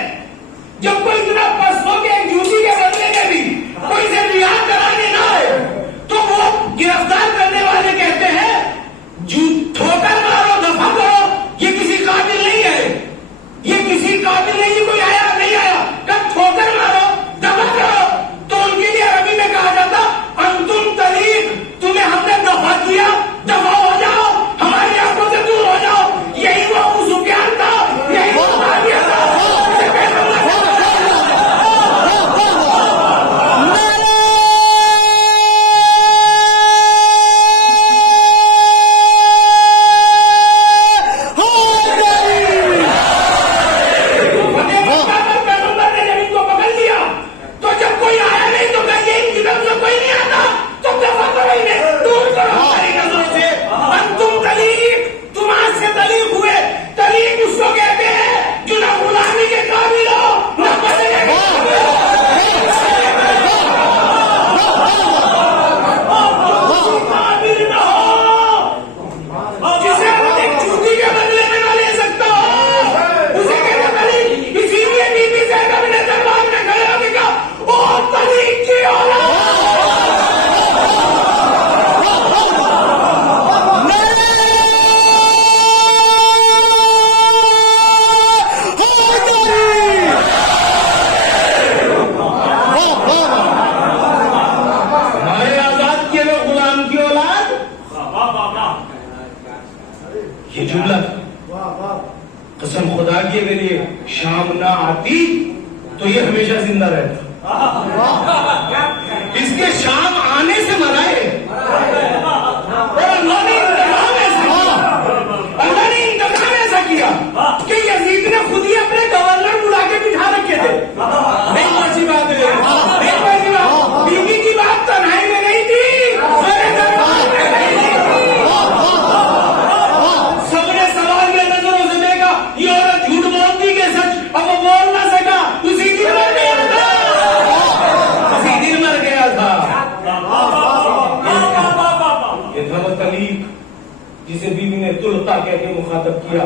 जब कोई इतना पस्त हो कि एक जूती के बदले में भी कोई से रिहा कराने ना आए, तो वो गिरफ्तार करने वाले कहते हैं ठोकर मारो, दफा करो, ये किसी काबिल नहीं है, ये किसी काबिल नहीं, कोई आया नहीं आया, कब ठोकर मारो, दफा करो। तो उनके लिए अरबी में कहा जाता अंतुम तलीक, तुम्हें हमने दफा किया, दफा हो जाओ, हमारी आंखों से दूर हो जाओ। यही वो अबू सुफियान था, यही वो मुआविया था। ये जुमला कसम खुदा की अगर ये शाम ना आती तो ये हमेशा जिंदा रहता। इसके शाम आने से मराए और अल्लाह ने इंतजाम ऐसा किया, अल्लाह ने इंतजाम ऐसा किया कि यजीद ने खुद ही अपने गवर्नर बुला के बिठा रखे थे। नहीं अच्छी बात है, नहीं अच्छी बात, बीवी की बात तन्हाई में नहीं थी, सबने सवाल के नजरों से देखा, ये औरत झूठ बोलती के सच, अब वो बोल ना सका, उसी दिन मर गया था, उसी दिन मर गया था। ये था वो तलीक जिसे बीवी ने तुलका कह के मुखातब किया,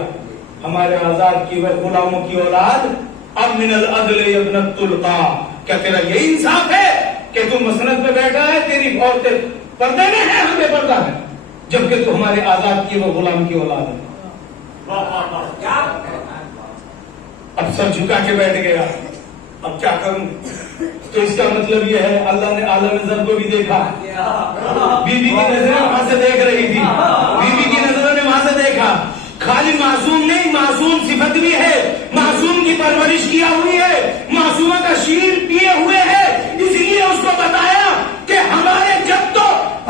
हमारे आजाद किए हुए गुलामों की औलाद, अब मिनल अदले इब्नत तुलका, क्या तेरा यही इंसाफ है कि तू मसनद पे बैठा है, तेरी औरतें पर्दे में है, हम बेपर्दा है, जबकि तू हमारे आजाद किए हुए गुलाम की औलाद है। अब सर झुका के बैठ गया, अब क्या करूं? तो इसका मतलब यह है अल्लाह ने आलम नजर को भी देखा, बीबी की नजरें वहां से देख रही थी, बीबी की नजरों ने वहां से देखा। खाली मासूम नहीं, मासूम सिफत भी है, मासूम की परवरिश किया हुई है, मासूमा का शीर पिए हुए है, इसलिए उसको बताया कि हमारे जब तो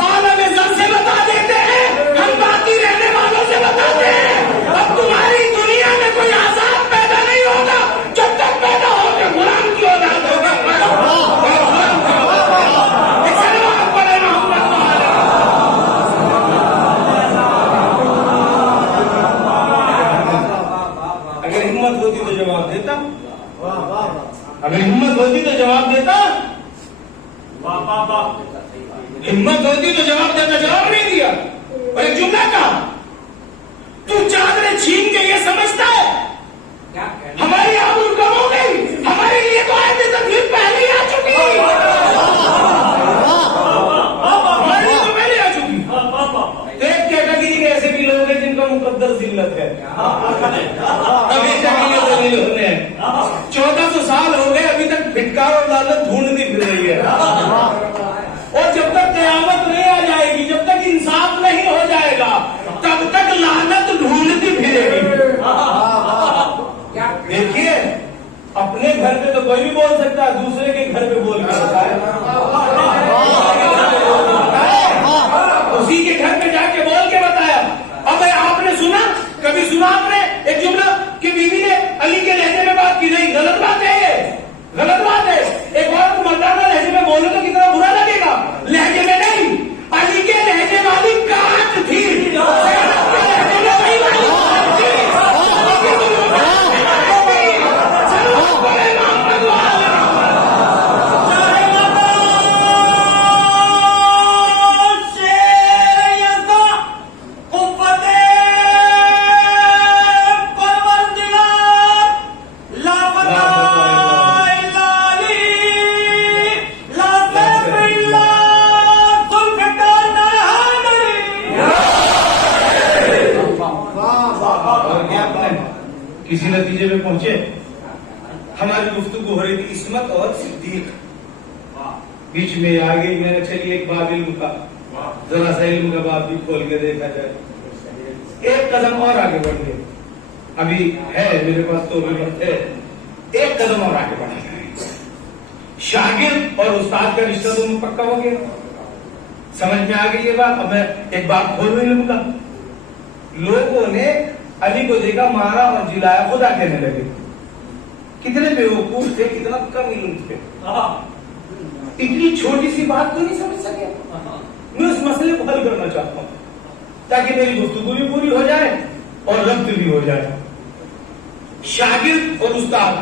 आलम नजर से बता देते हैं, हम बाकी रहने वालों से बताते हैं। अब तुम्हारी दुनिया में कोई आजाद पैदा नहीं होगा जब तक पैदा होकर गुलाम की औलाद होगा। अगर हिम्मत होती तो जवाब देता, हिम्मत होती तो जवाब देता, जवाब नहीं दिया। और एक जुमला कहा, तू चादरें छीन के ये समझता है हमारी आबरू कम हो गई? हमारे लिए तो आयत तकलीफ पहले ही आ चुकी, हमारे लिए तो पहले आ चुकी। तो एक कैटेगरी के ऐसे भी लोग हैं जिनका मुकद्दर जिल्लत है, हमेशा के लिए दलील होने हैं। 1400 साल हो गए, अभी तक फिटकार और लालत ढूंढती फिर रही है। और जब तक कयामत नहीं आ जाएगी, जब तक इंसाफ नहीं हो जाएगा, तब तक लानत ढूंढती फिरेगी। देखिए, अपने घर पे तो कोई भी बोल सकता है, दूसरे के घर पे बोल सकता है, उसी के घर पे जाके बोल के बताया। अब आपने सुना, कभी सुना आपने एक जुमला कि बीवी ने अली के लहजे में बात की? नहीं, गलत बात है, ये गलत बात है। एक औरत मर्दाना लहजे में बोले तो कितना बुरा लगेगा, लहजे में नहीं। अली के लहजे वाली काट थी, लहजे में वही वाली काट थी। किसी नतीजे में पहुंचे? हमारी गुफ्तगू हो रही थी इस्मत और सिद्दीक, बीच में आ गई। मैंने चलिए एक बाब इल्म का, जरा सा इल्म का बाब भी खोल के देखा जाए। एक कदम और आगे बढ़ गए, अभी है मेरे पास तो वक्त है, एक कदम और आगे बढ़ा जाए। शागिर्द और उस्ताद का रिश्ता दोनों पक्का हो गया, समझ में आ गई ये बात। अब मैं एक बात खोलूं इल्म का। लोगों ने अली को देखा, मारा और जिलाया, खुदा कहने लगे। कितने बेवकूफ थे, कितना कम इल्म थे। इतनी छोटी सी बात को नहीं समझ सके। मैं उस मसले को हल करना चाहता हूं ताकि मेरी गुफ्तगू भी पूरी हो जाए और रब्त भी हो जाए। शागिर्द और उस्ताद,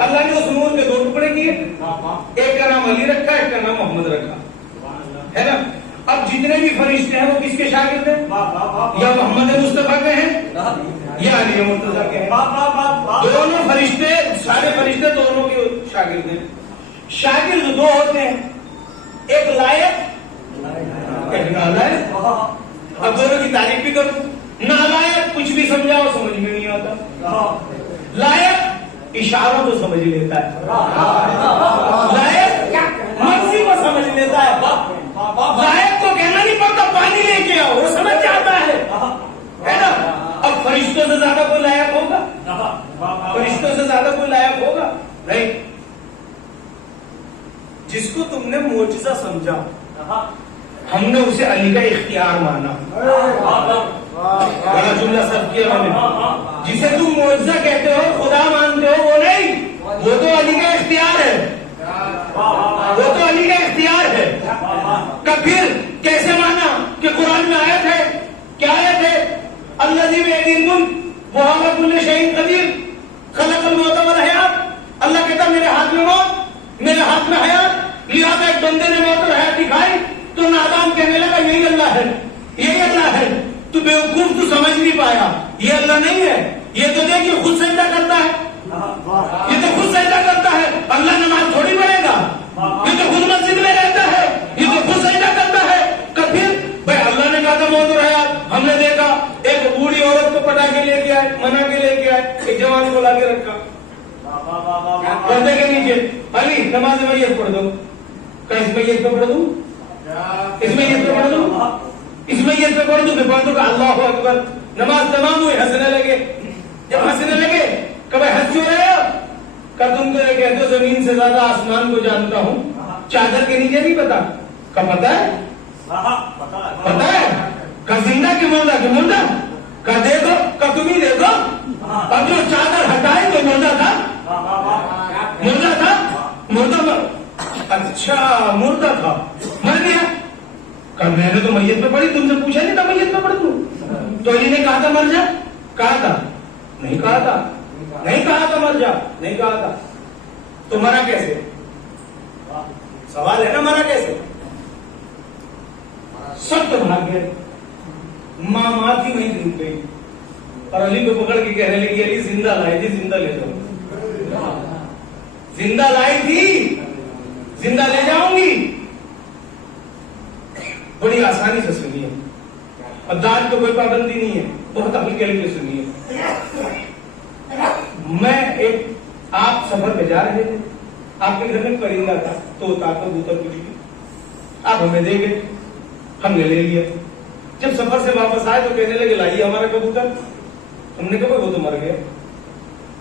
अल्लाह ने उस नूर के 2 टुकड़े किए, एक का नाम अली रखा, एक का नाम मोहम्मद रखा, है ना। अब जितने भी फरिश्ते हैं वो किसके शागिर्द हैं? या मोहम्मद मुस्तफा के हैं या अली मुर्तजा के हैं। दोनों फरिश्ते, सारे फरिश्ते दोनों के शागिर्द हैं। शागिर्द 2 होते हैं, एक लायक, एक नालायक। अब दोनों की तारीफ भी करूं। नालायक कुछ भी समझाओ समझ में नहीं आता, लायक इशारों को समझ लेता है, लायक मर्जी को समझ लेता है। लायक को कहना नहीं पड़ता पानी लेके आओ, वो समझ जाता है ना। अब फरिश्तों से ज्यादा कोई लायक होगा? फरिश्तों से ज्यादा कोई लायक होगा? नहीं। जिसको तुमने मोजिजा समझा, हमने उसे अली का इख्तियार माना। बड़ा जुमला सब किया मैंने। जिसे तुम मोजिजा कहते हो, खुदा मानते हो, वो नहीं, वो तो अली का इख्तियार है, वो तो अली का इख्तियार है। कब फिर कैसे माना कि कुरान में आयत है? क्या आयत है? अल्लाज़ी बियदिहिल मुल्क व हुवा अला कुल्लि शैइन क़दीर खलक़ल मौत वल हयात। अल्लाह कहता मेरे हाथ में मौत, मेरे हाथ में हयात। लिहाजा एक बंदे ने मौत और हयात दिखाई तो नादान कहने लगा यही अल्लाह है, यही अल्लाह है। तू बेवकूफ, तू समझ नहीं पाया, ये अल्लाह नहीं है। ये तो देखिए खुद सजदा करता है, ये तो खुद सजदा करता है। अल्लाह नमाज थोड़ी पढ़ेगा, ये तो खुद मस्जिद में रहता है, ये तो खुद सजदा करता है। कब फिर भाई अल्लाह ने कहा था मौत और हयात, हमने देखा एक बूढ़ी औरत को पटा के लेके आए, मना के लेके आए, एक जवान को लाके रखा पर्दे के नीचे, अली नमाज मैयत पढ़ दो। इस मैयत पे पढ़ दूं, इस मैयत पे पढ़ दूं, इस मैयत पे पढ़ दूं, पढ़ दूं अल्लाह अकबर। नमाज तमाम हुई, हंसने लगे। जब हंसने लगे कभी हंस क्यों रहे हो? कब तुम तो ये कहते हो जमीन से ज्यादा आसमान को जानता हूं, चादर के नीचे नहीं पता? कब पता है? पता है? का जिंदा के मुर्दा, के मुर्दा का देखो, का तुम ही देखो। अब जो चादर हटाए तो मुर्दा था, मुर्दा था, मुर्दा। अच्छा मुर्दा था, मर गया। कब मैंने तो मैयत पे पढ़ी, तुमसे पूछा नहीं था मैयत पे पढ़ दूं? तो अली ने कहा था मर जा? कहा था? नहीं कहा था, नहीं कहा था मर जा, नहीं कहा था। तो मरा कैसे? सवाल है ना, मरा कैसे? सब तो भाग गए। माँ थी वहीं डूब गई और अली को पकड़ के कहने लगी, अली जिंदा लाई थी, जिंदा ले जाओ। जिंदा लाई थी, जिंदा ले जाऊंगी। बड़ी आसानी से सुनिए, अब दाद तो कोई पाबंदी नहीं है, बहुत हल्के हल्के सुनिए। आप सफर पे जा रहे थे, आपके घर में परिंदा था, तोता कबूतर कुछ भी, आप हमें दे गए, हमने ले लिया। जब सफर से वापस आए तो कहने लगे लाइए हमारा कबूतर। हमने कहा वो तो मर गया।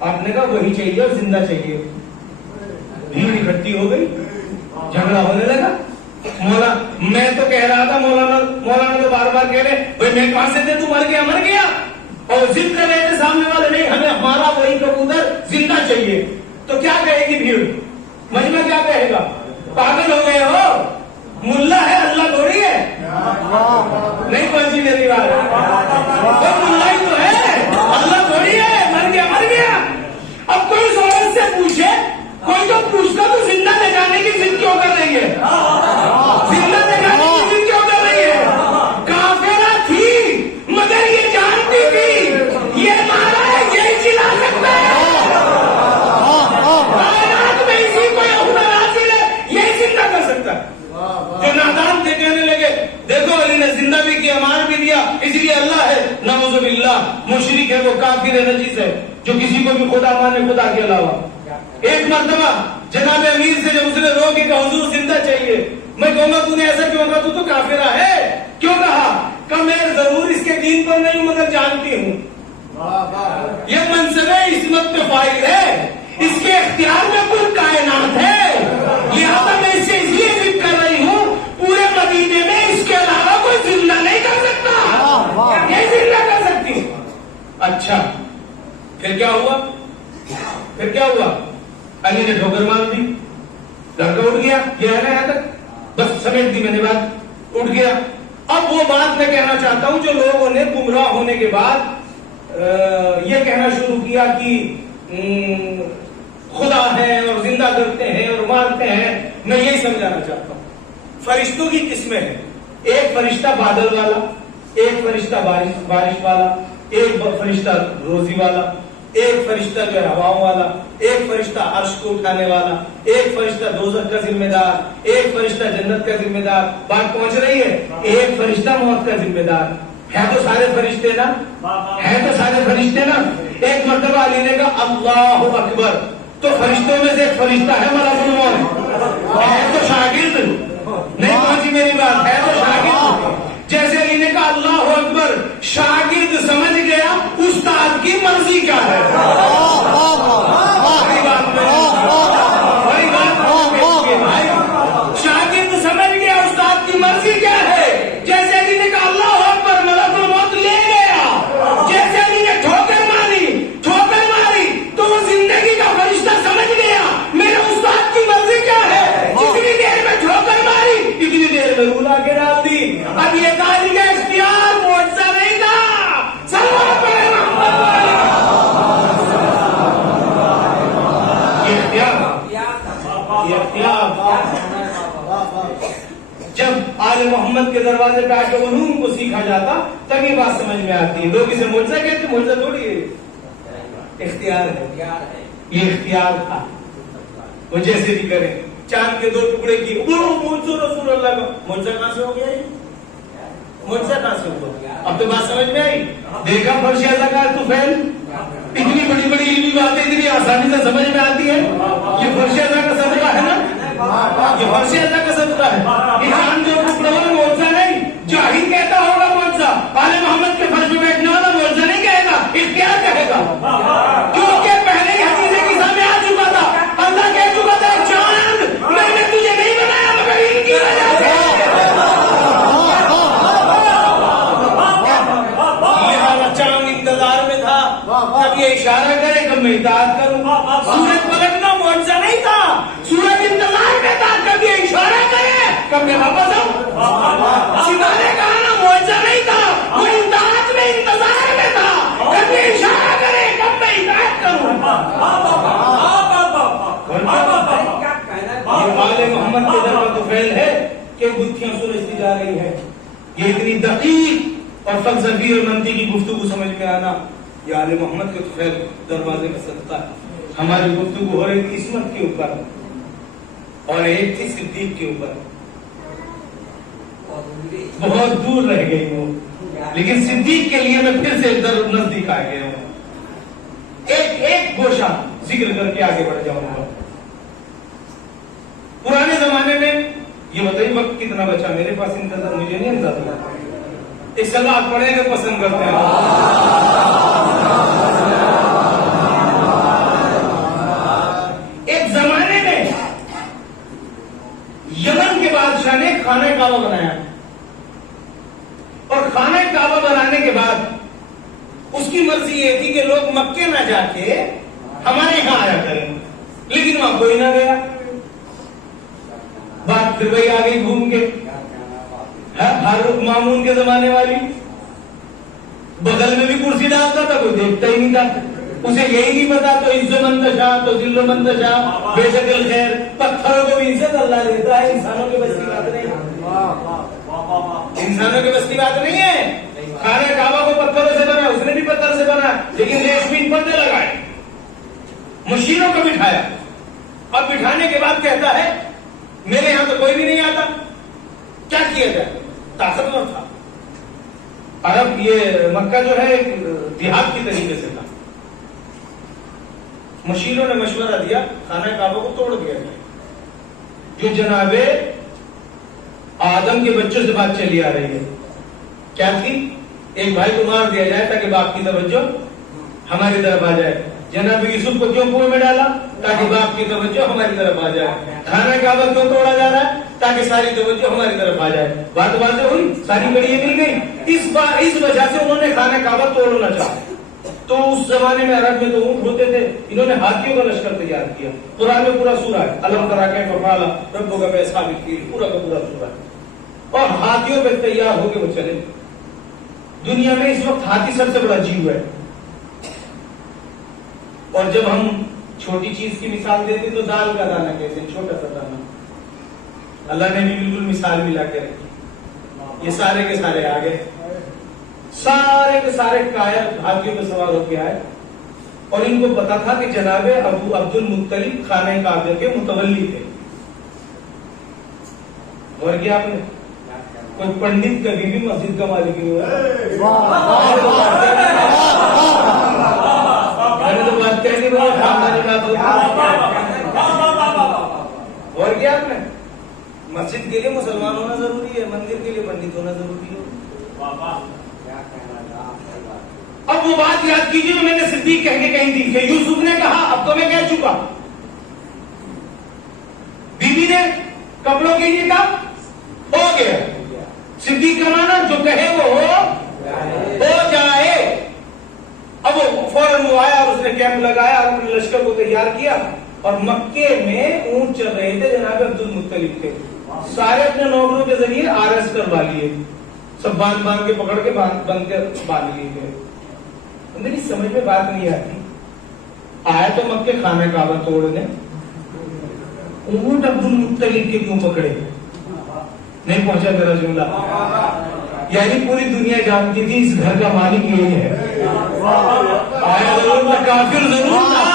आपने कहा वही चाहिए और जिंदा चाहिए। भीड़ इकट्ठी हो गई, झगड़ा होने लगा। मैं तो कह रहा था, मौलाना तो बार बार कह रहे भाई मैं कहां से थे, तू मर गया और जिद कर रहे थे सामने वाले, नहीं हमें हमारा वही कबूतर जिंदा चाहिए। तो क्या कहेगी भीड़, मजमा क्या कहेगा, पागल हो गए हो, मुल्ला है अल्लाह थोड़ी है। नहीं पहुंची मेरी बात, तो मुल्ला ही तो है, अल्लाह थोड़ी है। मर गया। अब कोई उस औरत से पूछे, कोई तो पूछता तो जिंदा ले जाने की जिद क्यों कर रही है, जिंदा ले जाने की जिद क्यों कर रही है। काफिरा थी मगर ये जानती थी ये मारा है, यही चिल्ला सकता है। कायनात में इसी को यहूदा नासिर है, यही जिंदा कर सकता है। जो नादान थे कहने लगे देखो अली ने जिंदा भी किया, मार भी दिया, इसलिए अल्लाह है। नऊजुबिल्लाह, मुशरिक है वो, काफिर है, नजीस है, जो किसी को भी खुदा माने खुदा के अलावा। एक मर्तबा जनाब अमीर से जब उसने रो के कहा हुजूर जिंदा चाहिए, मैं कहूंगा तूने ऐसा क्यों कहा, तू तो काफिरा है। क्यों कहा मैं जरूर इसके दीन पर नहीं मगर जानती हूँ ये मनसबे इस्मत पे फाइल है, इसके इख्तियार में कुल कायनात है, लिहाजा मैं इससे इसलिए जिद कर रही हूँ, पूरे मदीने में इसके अलावा कोई जिंदा नहीं कर सकता, ये जिंदा कर सकती हूँ। अच्छा फिर क्या हुआ, अली ने ठोकर मार दी, लड़का उठ गया, ये है ना यहाँ तक, बस समेट दी मैंने बात, उठ गया। अब वो बात मैं कहना चाहता हूं जो लोगों ने गुमराह होने के बाद ये कहना शुरू किया कि खुदा है और जिंदा करते हैं और मारते हैं। मैं यही समझाना चाहता हूं, फरिश्तों की किस्में हैं, एक फरिश्ता बादल वाला, एक फरिश्ता बारिश वाला, एक फरिश्ता रोजी वाला, एक फरिश्ता जो है हवाओं वाला, एक फरिश्ता अर्श को उठाने वाला, एक फरिश्ता दोज़ख का जिम्मेदार, एक फरिश्ता जन्नत का जिम्मेदार। बात पहुंच रही है, एक फरिश्ता मौत का जिम्मेदार। है तो सारे फरिश्ते ना, एक मर्तबा अली ने कहा अल्लाहु अकबर, तो फरिश्तों में से एक फरिश्ता है मलकुल मौत, है तो शागिर्द। नहीं पहुंची मेरी बात, है तो शागिर्द। जैसे अली ने कहा अल्लाहु अकबर, शागिर्द समझ गया उस्ताद की मर्जी क्या है। बड़ी बात भाई, शागिर्द समझ गया उस्ताद की मर्जी क्या है। जैसे अली ने कहा अल्लाहु अकबर, मलकुल मौत ले गया। जैसे अली ने ठोकर मारी तो वो जिंदगी का फरिश्ता समझ गया मेरे उस्ताद की मर्जी क्या है। जितनी देर में ठोकर मारी इतनी देर में रूला के डाल दी। अब ये दादी का इख्तियार मुआवजा नहीं था। जब आले मोहम्मद के दरवाजे पे आके उलूम को सीखा जाता तब ये बात समझ में आती है। लोग इसे मुआवजा कहते, मुआवजा थोड़ी है, इख्तियार है। ये इख्तियार था, वो जैसे भी करें। चांद के 2 टुकड़े की रसूल अल्लाह का मुआवजा कहां से हो गया, मुआवजा कहां से हुआ। अब तो बात समझ में आई। देखा फर्श का तुफैल, इतनी बड़ी बड़ी इल्मी बातें इतनी आसानी से समझ में आती है। ये फर्श का सदका है ना, ये फर्श का सदका है। ईरान जो टुकड़ों में मुआवजा नहीं, जाहिल कहता होगा मुआवजा, आले मोहम्मद के फर्श में बैठने वाला मुआवजा नहीं कहेगा, इख्तियार कहेगा। क्योंकि पहले ही हदीस की सामने आ चुका था, अल्लाह कह चुका था चांद मैंने तुझे नहीं बनाया मगर इनकी वजह से। चांद इंतजार में था, कब ये इशारा करे कब मैं इताअत करूं। सूरज पलटना मुआवजा नहीं था, सूरज इंतजार में था, कब ये इशारा करे कब मैं वापस आऊं। सितारे का आना मुआवजा नहीं था, वो इताअत में इंतजार में था, कब ये इशारा करे कब मैं इताअत करूं। आले मोहम्मद के दर पर तो फैल है कि गुत्थियां सुलझती जा रही है। ये इतनी दकीक और फलसफी और मंती की गुफ्तगू समझ में आना, ये आले मोहम्मद के तो फैल दरवाजे में सदका है। हमारी गुफ्तगू हो रही थी इस्मत के ऊपर और एक थी सिद्दीक के ऊपर, बहुत दूर रह गई वो, लेकिन सिद्दीक के लिए मैं फिर से नजदीक आ गया हूं। एक गोशा जिक्र करके आगे बढ़ जाऊंगा। पुराने जमाने में, ये बताइए वक्त कितना बचा मेरे पास, इंतजार मुझे नहीं अंदाजा। एक सलात पढ़ेंगे पसंद करते हैं। एक जमाने में यमन के बादशाह ने खाने काबा बनाया और खाने काबा बनाने के बाद उसकी मर्जी ये थी कि लोग मक्के ना जाके हमारे यहां आया करें, लेकिन वहां कोई ना गया। बात फिर वही आ गई घूम के फारूक मामून के जमाने वाली, बगल में भी कुर्सी डालता था, कोई देखता ही नहीं था, उसे यही नहीं पता तो इज्जतमंद शाह तो जिल्लमंद शाह बेशकल खैर, पत्थरों को भी इज्जत अल्लाह देता है, इंसानों के बस की बात नहीं, इंसानों के बस की बात नहीं है। खाने काबा को पत्थरों से बना, उसने भी पत्थर से बना, लेकिन रेशमी पर्दे लगाए, मशीनों को बिठाया, और बिठाने के बाद कहता है मेरे यहां तो कोई भी नहीं आता, क्या किया जाए? ताकतवर था अरब, ये मक्का जो है देहात की तरीके से था। मशीनों ने मशवरा दिया खाना काबा को तोड़ दिया जाए। जो जनाबे आदम के बच्चों से बात चली आ रही है, क्या थी? एक भाई को मार दिया जाए ताकि बाप की तवज्जो हमारी तरफ आ जाए। जनाब यूसुफ को क्यों कुएं में डाला? ताकि बाप की तवज्जो हमारी तरफ आ जाए। खाना काबा क्यों तोड़ा जा रहा है? ताकि सारी तवज्जो हमारी तरफ आ जाए। बात बातें हुई, सारी कड़ी मिल गई। इस वजह से उन्होंने खाना काबा तोड़ना चाहा। तो उस जमाने में अरब में तो ऊंट होते थे, इन्होंने हाथियों का लश्कर तैयार किया। कुरान में पूरा सूरा है, अलम तरा कैफ़ फ़अल रब्बुका बिअस्हाबिल फील, पूरा का पूरा सूरा है। और हाथियों पे तैयार होकर वो चले। दुनिया में इस वक्त हाथी सबसे बड़ा जीव है, और जब हम छोटी चीज की मिसाल देते तो दाल का दाना कहते हैं, छोटा सा दाना। अल्लाह ने भी बिल्कुल मिसाल मिला के रखी। ये सारे के सारे आ गए, सारे के सारे कायर हाथियों पर सवार होके आए, और इनको पता था कि जनाबे अबू अब्दुल मुत्तलिब खाने काबा के मुतवल्ली थे। और क्या आपने कोई पंडित कभी भी मस्जिद का मालिक नहीं हुआ। मैंने तो बात कहनी खानदानी बात और क्या आपने, मस्जिद के लिए मुसलमान होना जरूरी है, मंदिर के लिए पंडित होना जरूरी है। अब वो बात याद कीजिए जो मैंने सिद्दीक कह के कही थी कि यूसुफ ने कहा अब तो मैं कह चुका, बीबी ने कपड़ों के लिए कहा हो गया। सिद्दीक का माना जो कहे वो हो जाए। अब वो फौरन वो आया और उसने कैंप लगाया और अपने लश्कर को तैयार किया, और मक्के में ऊंट चल रहे थे जनाब अब्दुल मुत्तलिब थे। सारे अपने नौकरों के जरिए आरएस करवा लिए, सब बांध बांध के पकड़ के बांध लिए गए। मेरी समझ में बात नहीं आती, आया तो मक्के खाने काबा तोड़ने, ऊंट अब्दुल मुत्तलिब के क्यों पकड़े? नहीं पहुंचा मेरा जुमला। यानी पूरी दुनिया जानती थी इस घर का मालिक यही है। आया जरूर था, काफिर जरूर था,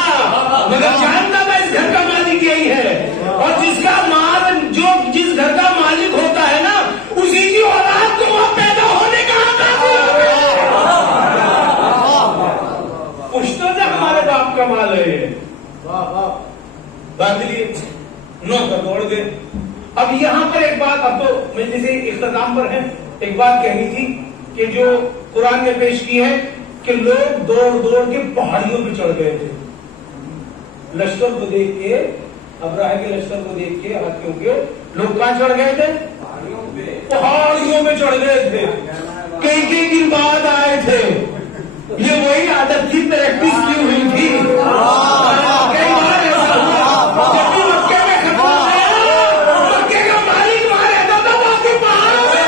मगर जानता था इस घर का मालिक यही है। और जिसका माल, जो जिस घर का मालिक होता है ना, उसी की औलाद को वहां पैदा होने का हक हासिल पुश्तों से हमारे बाप का माल है। बांध लिए, नौकर दौड़ गए। अब यहां पर एक बात, अब तो मैं जैसे इख्तिताम पर है, एक बात कहनी थी कि जो कुरान ने पेश की है कि लोग दौड़ दौड़ के पहाड़ियों पे चढ़ गए थे लश्कर को देख के, अब्राह के लश्कर को देख के, हाथियों के। लोग कहां चढ़ गए थे? पहाड़ियों में चढ़ गए थे। कई दिन बाद आए थे। ये वही आदत थी, प्रैक्टिस की हुई थी। कई बार ऐसा हुआ जब भी मक्के में खत्म हो गया, मक्के का मालिक वहां रहता था, बाकी पहाड़ों में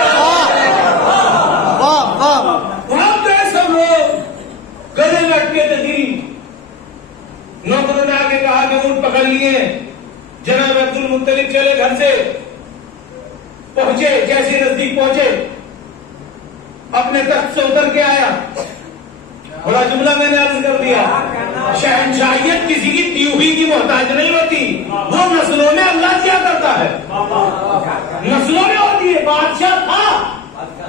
वहां गए सब लोग, गले लटके थे दिल। नौकरों ने आके कहा कि ऊंट पकड़ लिए, जनाब अब्दुल मुत्तलिब चले घर से पहुंचे, जैसे नजदीक पहुंचे अपने तख्त से उतर के आया। बड़ा जुमला मैंने अर्ज कर दिया, शहंशाहियत किसी की दी हुई की मोहताज नहीं होती, वो नस्लों में अल्लाह क्या करता है, नस्लों में होती है। बादशाह था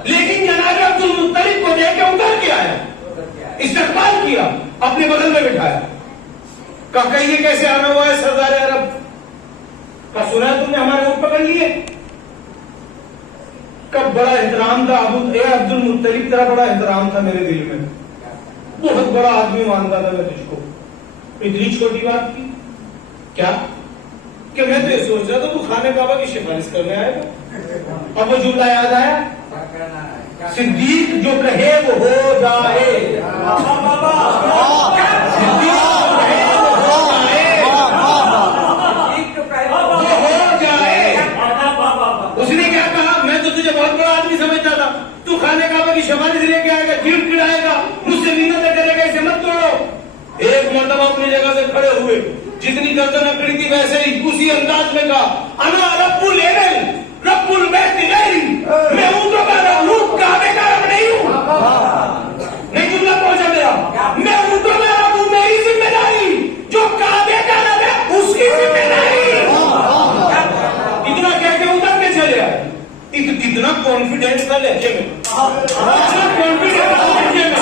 लेकिन जनाब अब्दुल मुत्तलिब को देके उतर के आया, इस्तकबाल किया, अपने बगल में बिठाया। कहा ये कैसे आना हुआ है सरदार अरब का, सुना तुमने हमारे ऊँट पकड़ लिए। कब बड़ा एहतराम था अब्दुल मुत्तलिब, तेरा बड़ा एहतराम था मेरे दिल में, बहुत बड़ा आदमी मानता था मैं तुझको, इतनी छोटी बात की क्या कि मैं तो ये सोच रहा था तू खाने काबा की सिफारिश करने आएगा। अब वो जुमला याद आया, सिद्दीक जो कहे वो हो जाए, सिद्दीक जो कहे वो हो जाए, उसने क्या कहा, मैं तो तुझे बहुत बड़ा आदमी समझता था, तू खाने काबा की सिफारिश लेके आएगा, गिड़गिड़ाएगा, मुझसे मिन्नतें करेगा, इसे मत तोड़ो। एक मतलब अपनी जगह से खड़े हुए, जितनी गर्दन अकड़ी थी वैसे ही उसी अंदाज में कहा, अना रब्बुल एल रब्बुल बैत नहीं, मैं ऊँटों का रब हूँ, काबे का रब नहीं हूँ। नहीं जुमला पहुंचा मेरा, मैं ऊँटों का रब हूँ, मेरी जिम्मेदारी, जो काबे का रब है उसकी जिम्मेदारी। इतना कह के उतर के चले आए। इतना कॉन्फिडेंस था लहजे में, कॉन्फिडेंस लहजे में,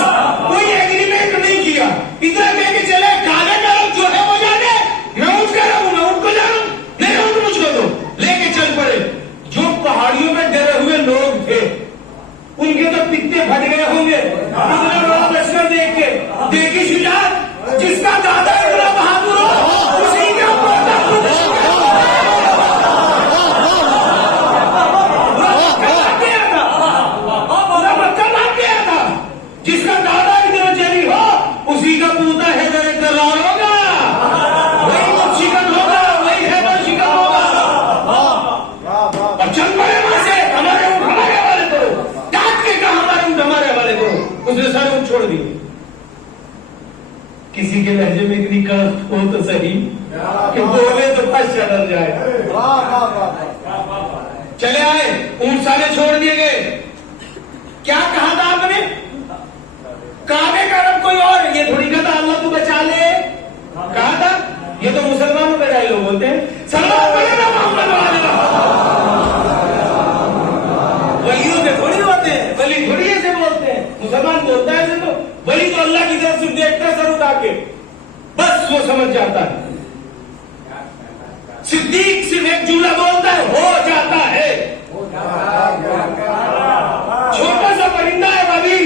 कोई एग्रीमेंट नहीं किया, इतना कह के चले, काबे का रब जो है वो जाने, मैं उठ कर हूं, मैं उठ को जानू, नहीं उठ मुझको दो, लेके चल पड़े। जो पहाड़ियों में डरे हुए लोग थे उनके तो पित्ते फट गए होंगे, इतना बड़ा लश्कर देख के। देखी शुजात, जिसका दादा इतना बहादुर हो उसी के पोता जिसका दादा इतना जली हो उसी का पूता हैदर करार होगा, वही कुछ शिकन होगा, वही हैदर शिकन होगा। और चल पड़े वहां से, हमारे हवाले करो, काट के कहा हमारे हवाले करो। उसने सारे ऊँट छोड़ दिए। किसी के लहजे में इतनी कड़क हो तो सही कि बोले तो बस चल जाए। चले आए, ऊँट सारे छोड़ दिए गए। क्या कहा था आपने, काबे का रब कोई और, ये थोड़ी कहा था अल्लाह तू बचा ले, कहा था। ये तो मुसलमानों के डायलॉग बोलते हैं, सल्लल्लाहु अलैहि वसल्लम, वलियों के थोड़ी होते हैं, वली थोड़ी ऐसे बोलते हैं, मुसलमान बोलता है ऐसे। तो वली तो अल्लाह की तरफ से देखता है सर उठा के, बस वो समझ जाता है। सिद्दीक सिर्फ एक जुमला बोलता है, हो जाता है। छोटा सा परिंदा है बाबी,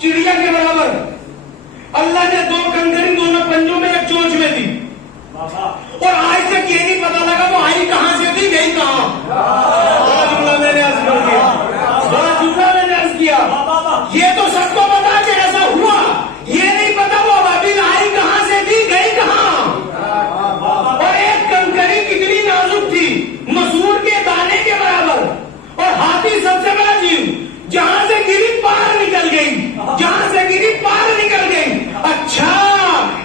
चिड़िया के बराबर, अल्लाह ने दो कंकरी दोनों पंजों में एक चोंच में दी, और आज तक ये नहीं पता लगा वो आई कहां से थी, गई कहां। बड़ा जुमला मैंने अर्ज कर दिया, बड़ा जुमला मैंने अर्ज किया। ये तो सबको पता कि ऐसा हुआ, ये नहीं पता वो अबाबिल आई कहां से थी, गई कहां। और एक कंकरी कितनी नाजुक थी, मसूर के दाने के बराबर, और हाथी सबसे बड़ा जीव, जहां से गिरी पार निकल गई, जहां से गिरी पार निकल गई। अच्छा,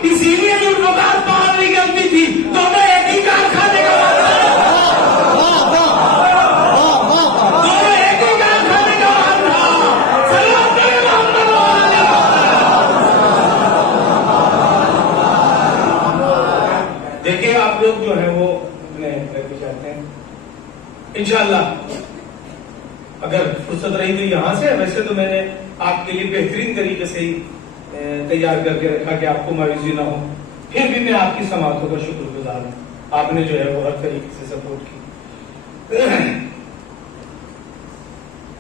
इसीलिए जो कार पार निकलती थी दोनों एक ही कारखाने का, दोनों एक ही कारखाने का माल था। देखिए आप लोग जो है वो अपने लेके जाते हैं इंशाअल्लाह, अगर फुर्सत रही तो यहां से। वैसे तो मैंने आपके लिए बेहतरीन तरीके से ही तैयार करके रखा कि आपको मायूसी ना हो, फिर भी मैं आपकी समातों का शुक्रगुजार हूं, आपने जो है वो हर तरीके से सपोर्ट की।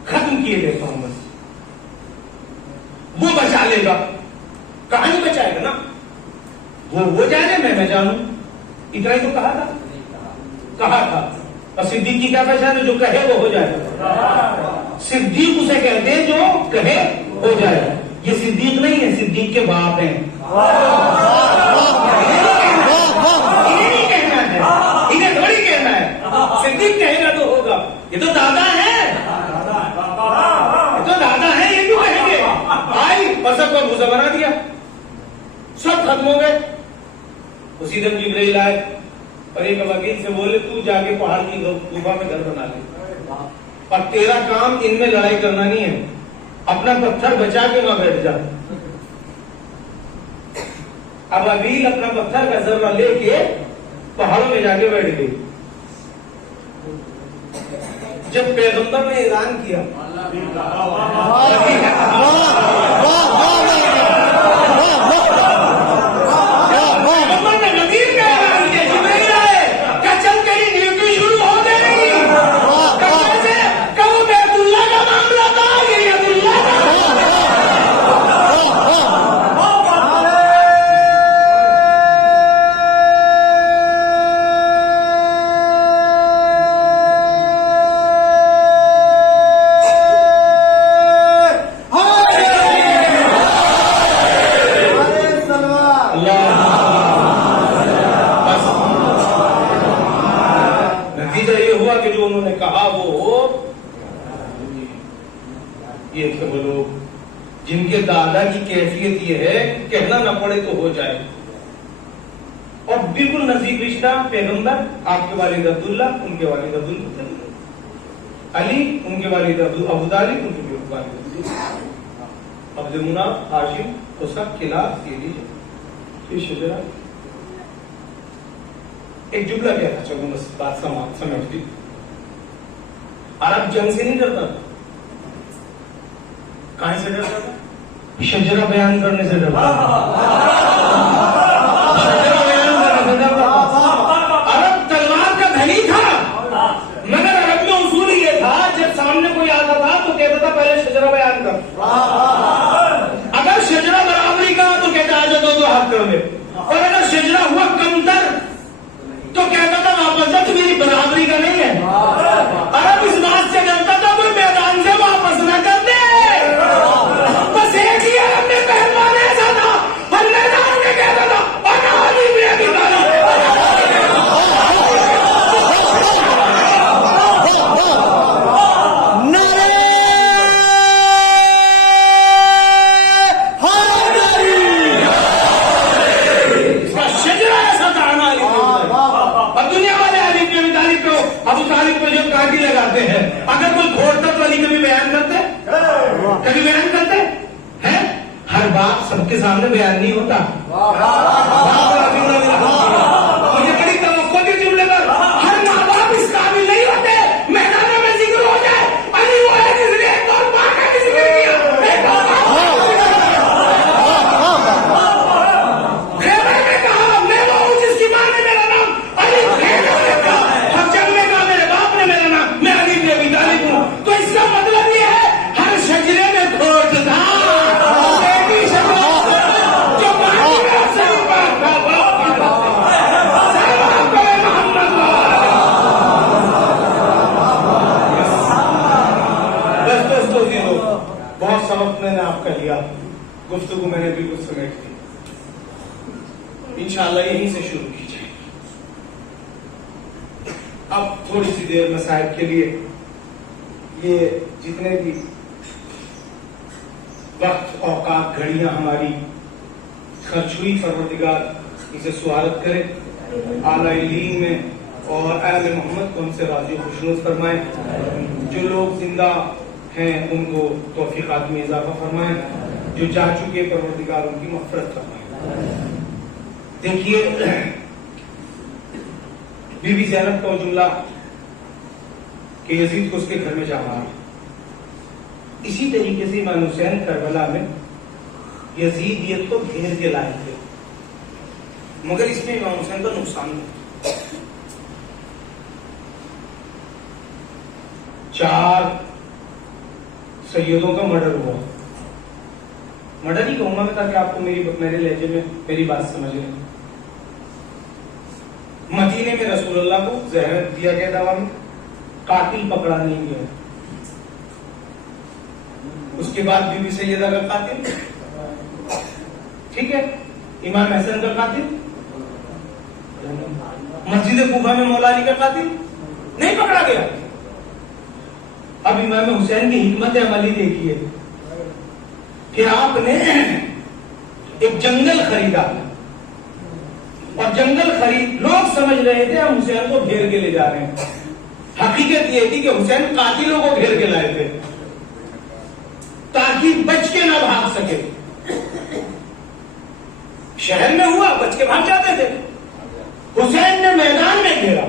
खत्म किए देता हूं बस, वो बचा लेगा, कहानी बचाएगा ना, वो जाने मैं जानू, इतना ही तो कहा था। और सिद्दीक की क्या पहचान है, जो कहे वो हो जाएगा। सिद्दीक उसे कहते हैं जो कहे हो जाएगा। ये सिद्दीक नहीं है, सिद्दीक के बाप हैं। इन्हें कहना है, इन्हें थोड़ी कहना है, सिद्दीक कहेगा तो होगा। ये तो दादा है, ये तो दादा है, ये क्यों कहेंगे। आई और सबको भूसा बना दिया, सब खत्म हो गए। उसी दिन जिब्रील आए, और एक वकील से बोले तू जाके पहाड़ की गुफा में घर बना ले और तेरा काम इनमें लड़ाई करना नहीं है, अपना पत्थर बचा के वहां बैठ जा। अब अबील अपना पत्थर का जर्रा लेके पहाड़ों में जाके बैठ गई। जब पैगंबर ने ऐलान किया जिनके दादा की कैफियत ये है कहना न पड़े तो हो जाए, और बिल्कुल नजीक रिश्ता पैगंबर, आपके वालिद अब्दुल्ला, उनके वालिद अली, उनके वालिद अबू तालिब, उनके वालिद अब्दुल मुनाफ, हाशिम, हुसैन, खिलाफ, ये शजरा। एक जुमला क्या था, चलो बस बात समझ ली। अरब जंग से नहीं डरता, कहां से डरता था? शजरा बयान करने से डरता। शजरा बयान करने से डरता। अरब तलवार का धनी था, मगर अरब में उसूल ये था जब सामने कोई आता था तो कहता था पहले शजरा बयान कर। अगर शजरा बराबरी का तो कहता आ जाओ तो हाथ कर दे, और अगर शजरा हुआ कमतर तो कहता था वापस जा, तो मेरी बराबरी का नहीं है। अरब इस बात से डरता था कोई मैदान से वापस न कर दे। बस एक ही अरब ने पहलवान ऐसा था, हर मैदान में कहता था इसका शजरा ऐसा था ना। और दुनिया वाले अली पे अबू तालिब पे, अबू तालिब पे जो काटी लगाते हैं, अगर कोई घोड़ता तो अली कभी बयान करते, कभी बयान करते हैं? हर बात सबके सामने बयान नहीं होता। मुझे बड़ी तवक्को थी जुमले पर, हर माँ बाप इस काबिल नहीं होते मैदान में जिक्र हो जाए अली वो है जिसने एक और माँ का भी जिक्र किया, एक और खैबर में कहा मैं वो हूँ जिसकी माँ ने मेरा नाम अली, खैबर में कहा हर जंग में कहा मेरे बाप ने मेरा नाम, मैं अली इब्न अबी तालिब हूँ। तो इसका मतलब ये है हर शजरे में खोट था, जो पानी में सही बात था। बहुत सबक मैंने आपका लिया, गुफ्तगू मैंने बिल्कुल समेट दी, इंशाअल्लाह यहीं से शुरू की जाए। अब थोड़ी सी देर में साहिब के लिए ये जितने भी वक्त औकात घड़ियां हमारी खर्च हुई, परवरदिगार इसे स्वागत करे, आला इल्लीन में और आले मोहम्मद को हमसे राजी खुशनूद फरमाए। जो लोग जिंदा हैं उनको तौफीकात में इजाफा फरमाए, जो जा चुके परवरदिगार उनकी मग़फ़िरत फरमाए। देखिए बीबी ज़ैनब का जुमला कि यजीद को उसके घर में जा मारा, इसी तरीके से इमाम हुसैन करबला में यजीद ये तो घेर के लाए थे, मगर इसमें इमाम हुसैन का नुकसान नहीं। 4 सैयदों का मर्डर हुआ, मर्डर ही कहूंगा मैं ताकि आपको मेरे लहजे में मेरी बात समझ लें। मदीने में रसूलुल्लाह को जहर दिया गया दवा में, कातिल पकड़ा नहीं गया। उसके बाद बीबी सैयदा का कातिल, ठीक है, इमाम हसन का कातिल, मस्जिद कूफा में मौला अली का कातिल नहीं पकड़ा गया। अब इमाम हुसैन की हिकमत अमली देखिए कि आपने एक जंगल खरीदा और जंगल खरीद, लोग समझ रहे थे हम हुसैन को घेर के ले जा रहे हैं। हकीकत ये थी कि हुसैन कातिलों को घेर के लाए थे ताकि बच के ना भाग सके। शहर में हुआ, बच के भाग जाते थे। हुसैन ने मैदान में घेरा।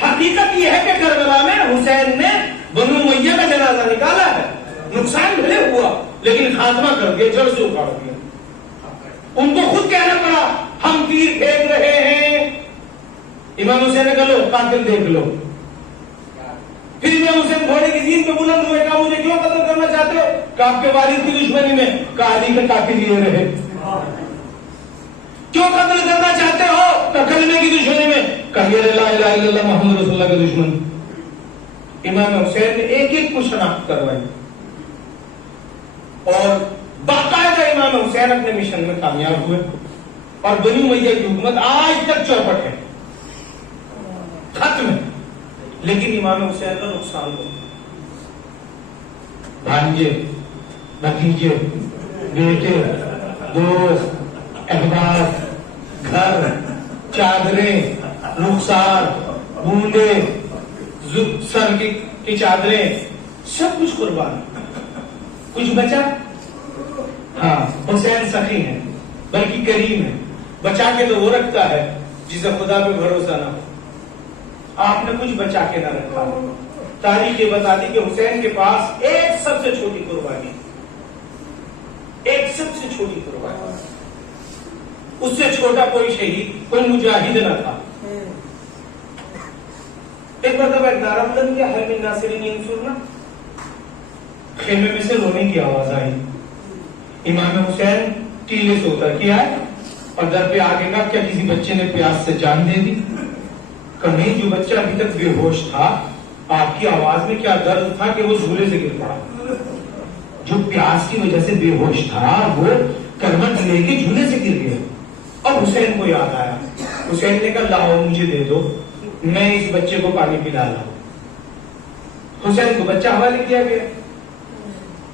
हकीकत यह है कि करबला में हुसैन ने बनु उमय्या का जनाजा निकाला है। नुकसान भले हुआ लेकिन खात्मा कर दिया, जड़ से उखाड़ दिया। उनको खुद कहना पड़ा हम तीर फेंक रहे हैं। इमाम हुसैन ने कहा लो कातिल देख लो। फिर इमाम हुसैन घोड़े की जीन पे बुलंद हुए, कहा मुझे क्यों कत्ल करना चाहते हो? कहा आपके वालिद की दुश्मनी में। कहा अली के कातिल ये रहे। क्यों कत्ल करना चाहते हो? कलमे की दुश्मनी में। कहा ये ला इलाहा इल्लल्लाह मुहम्मद रसूलुल्लाह के दुश्मन। इमाम हुसैन ने एक एक को शनाख्त करवाई और बाकायदा इमाम हुसैन अपने मिशन में कामयाब हुए और बनी उमय्या की हुकूमत आज तक चौपट है, खत्म है। लेकिन इमाम हुसैन का नुकसान हुआ। भांजे, भतीजे, बेटे, दोस्त, अखबार, घर, चादरें, रुखसार, बूंदे, सर की चादरें, सब कुछ कुर्बान। कुछ बचा? हाँ, हुसैन सखी है बल्कि करीम है। बचा के तो वो रखता है जिसे खुदा पे भरोसा ना हो। आपने कुछ बचा के ना रखा। तारीख ये बताती कि हुसैन के पास एक सबसे छोटी कुर्बानी, एक सबसे छोटी कुर्बानी, उससे छोटा कोई शहीद, कोई मुजाहिद ना था। एक मरतबा नारामदन के हल मिन नासिरीन यंसुरना, खेमे में से रोने की आवाज आई। इमाम हुसैन टीले से उतर के आए और दर पे आगे का क्या किसी बच्चे ने प्यास से जान दे दी? कहीं जो बच्चा अभी तक बेहोश था, आपकी आवाज में क्या दर्द था कि वो झूले से गिर पड़ा। जो प्यास की वजह से बेहोश था वो करवट लेके झूले से गिर गया। अब हुसैन को याद आया। हुसैन ने कहा लाओ मुझे दे दो, मैं इस बच्चे को पानी पिला लाऊं। हुसैन को बच्चा हवाले किया गया।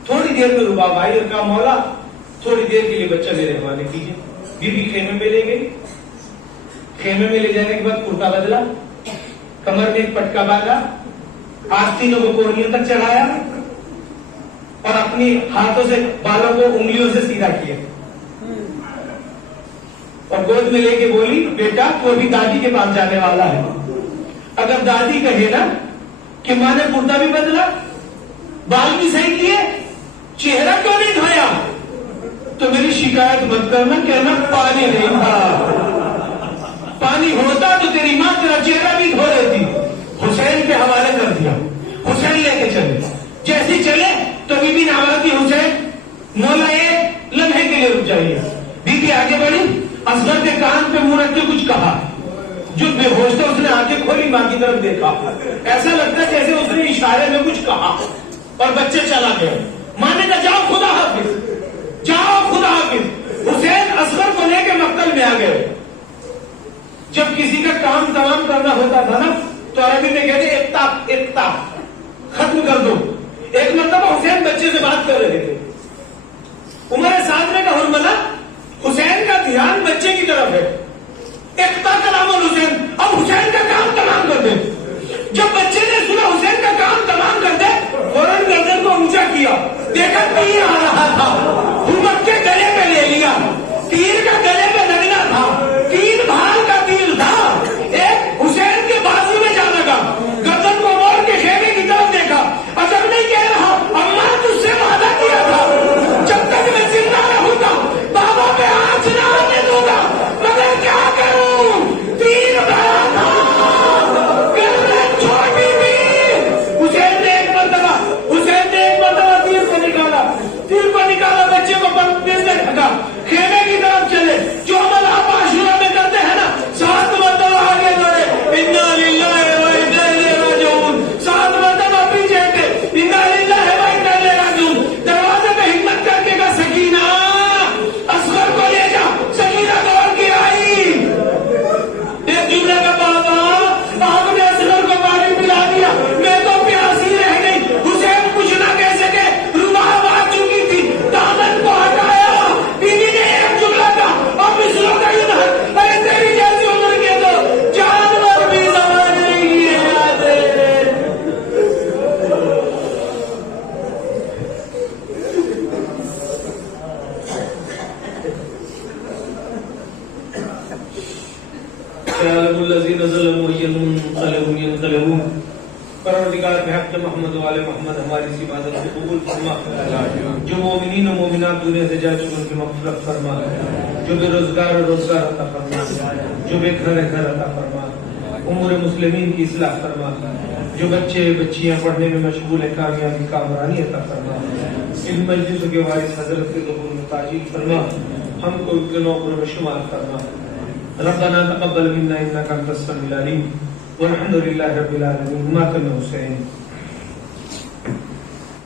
थोड़ी देर में रुबाब आई और कहा मौला थोड़ी देर के लिए बच्चा मेरे हवाले कीजिए। बीबी खेमे में ले गई। खेमे में ले जाने के बाद कुर्ता बदला, कमर में एक पटका बांधा, आस्तीनों को कोहनियों तक चढ़ाया और अपनी हाथों से बालों को उंगलियों से सीधा किया और गोद में लेके बोली बेटा तू अभी दादी के पास जाने वाला है। अगर दादी कहे ना कि मां ने कुर्ता भी बदला, बाल भी सही किए, चेहरा क्यों नहीं धोया, तो मेरी शिकायत मत करना, कहना पानी नहीं था। पानी होता तो तेरी मां तेरा चेहरा भी धो लेती। हुसैन पे हवाले कर दिया। हुसैन लेके चले। जैसे चले तो बीबी ने आवाज की हुसैन मौला एक लम्हे के लिए रुक जाइए। बीबी आगे बढ़ी, असगर के कान पे मुंह रख के कुछ कहा। जो बेहोश था उसने आंखें खोली, मां की तरफ देखा। ऐसा लगता है जैसे उसने इशारे में कुछ कहा और बच्चे चला गया। मां ने कहा जाओ खुदा हाफिज, जाओ खुदा हाफिज। हुसैन असगर को लेके मक्तल में आ गए। जब किसी का काम तमाम करना होता था ना तो अरबी में कहते इफ्ताह, इफ्ताह, खत्म कर दो। एक मरतबा हुसैन बच्चे से बात कर रहे थे। उमर सादरे का हुरमला, हुसैन का ध्यान बच्चे की तरफ है। इफ्ताह कलामुल हुसैन, अब हुसैन का काम तमाम कर दे। जब बच्चे ने सुना हुसैन का काम तमाम कर दे, फौरन गर्दन को ऊंचा किया, देखा तीर आ रहा था, हुमक के गले पे ले लिया। तीर का गले पे लगना था, 3 भाल का तीर था। एक हुसैन के बाजू में जा लगा, गर्दन को मोड़ के खेमे की तरफ देखा। अजब नहीं कह रहा, अम्मा तुझसे वादा किया था जब तक मैं जिंदा रहूंगा बाबा पे आंच ना आने दूंगा, मगर क्या करूं, तीर भरा था, गर्दन छोटी थी। हुसैन ने एक मरतबा तीर को निकाला, बच्चे को परवरदिगार बेहक मोहम्मद वाले मोहम्मद हमारी इस इबादत को कबूल फरमा। जो मोमिनीन और मोमिनात दुनिया से जा चुके उनकी मग़फ़िरत फरमा। जो बेरोजगार रोजगार अता फरमा। जो बेघर है घर अता फरमा। उम्र मुस्लिमीन की इस्लाह फरमा। जो बच्चे बच्चियां पढ़ने में मशगूल है कामयाबी कामरानी अता फरमा। इन मजलिसों के वारिस हजरत के क़बूल में ताजील फरमा। हमको उनके नौकरों में शुमार फरमा। रब्बना तक़ब्बल मिन्ना इन्नका अंतस समीउल अलीम वल्हम्दुलिल्लाहि रब्बिल आलमीन। मातम हुसैन।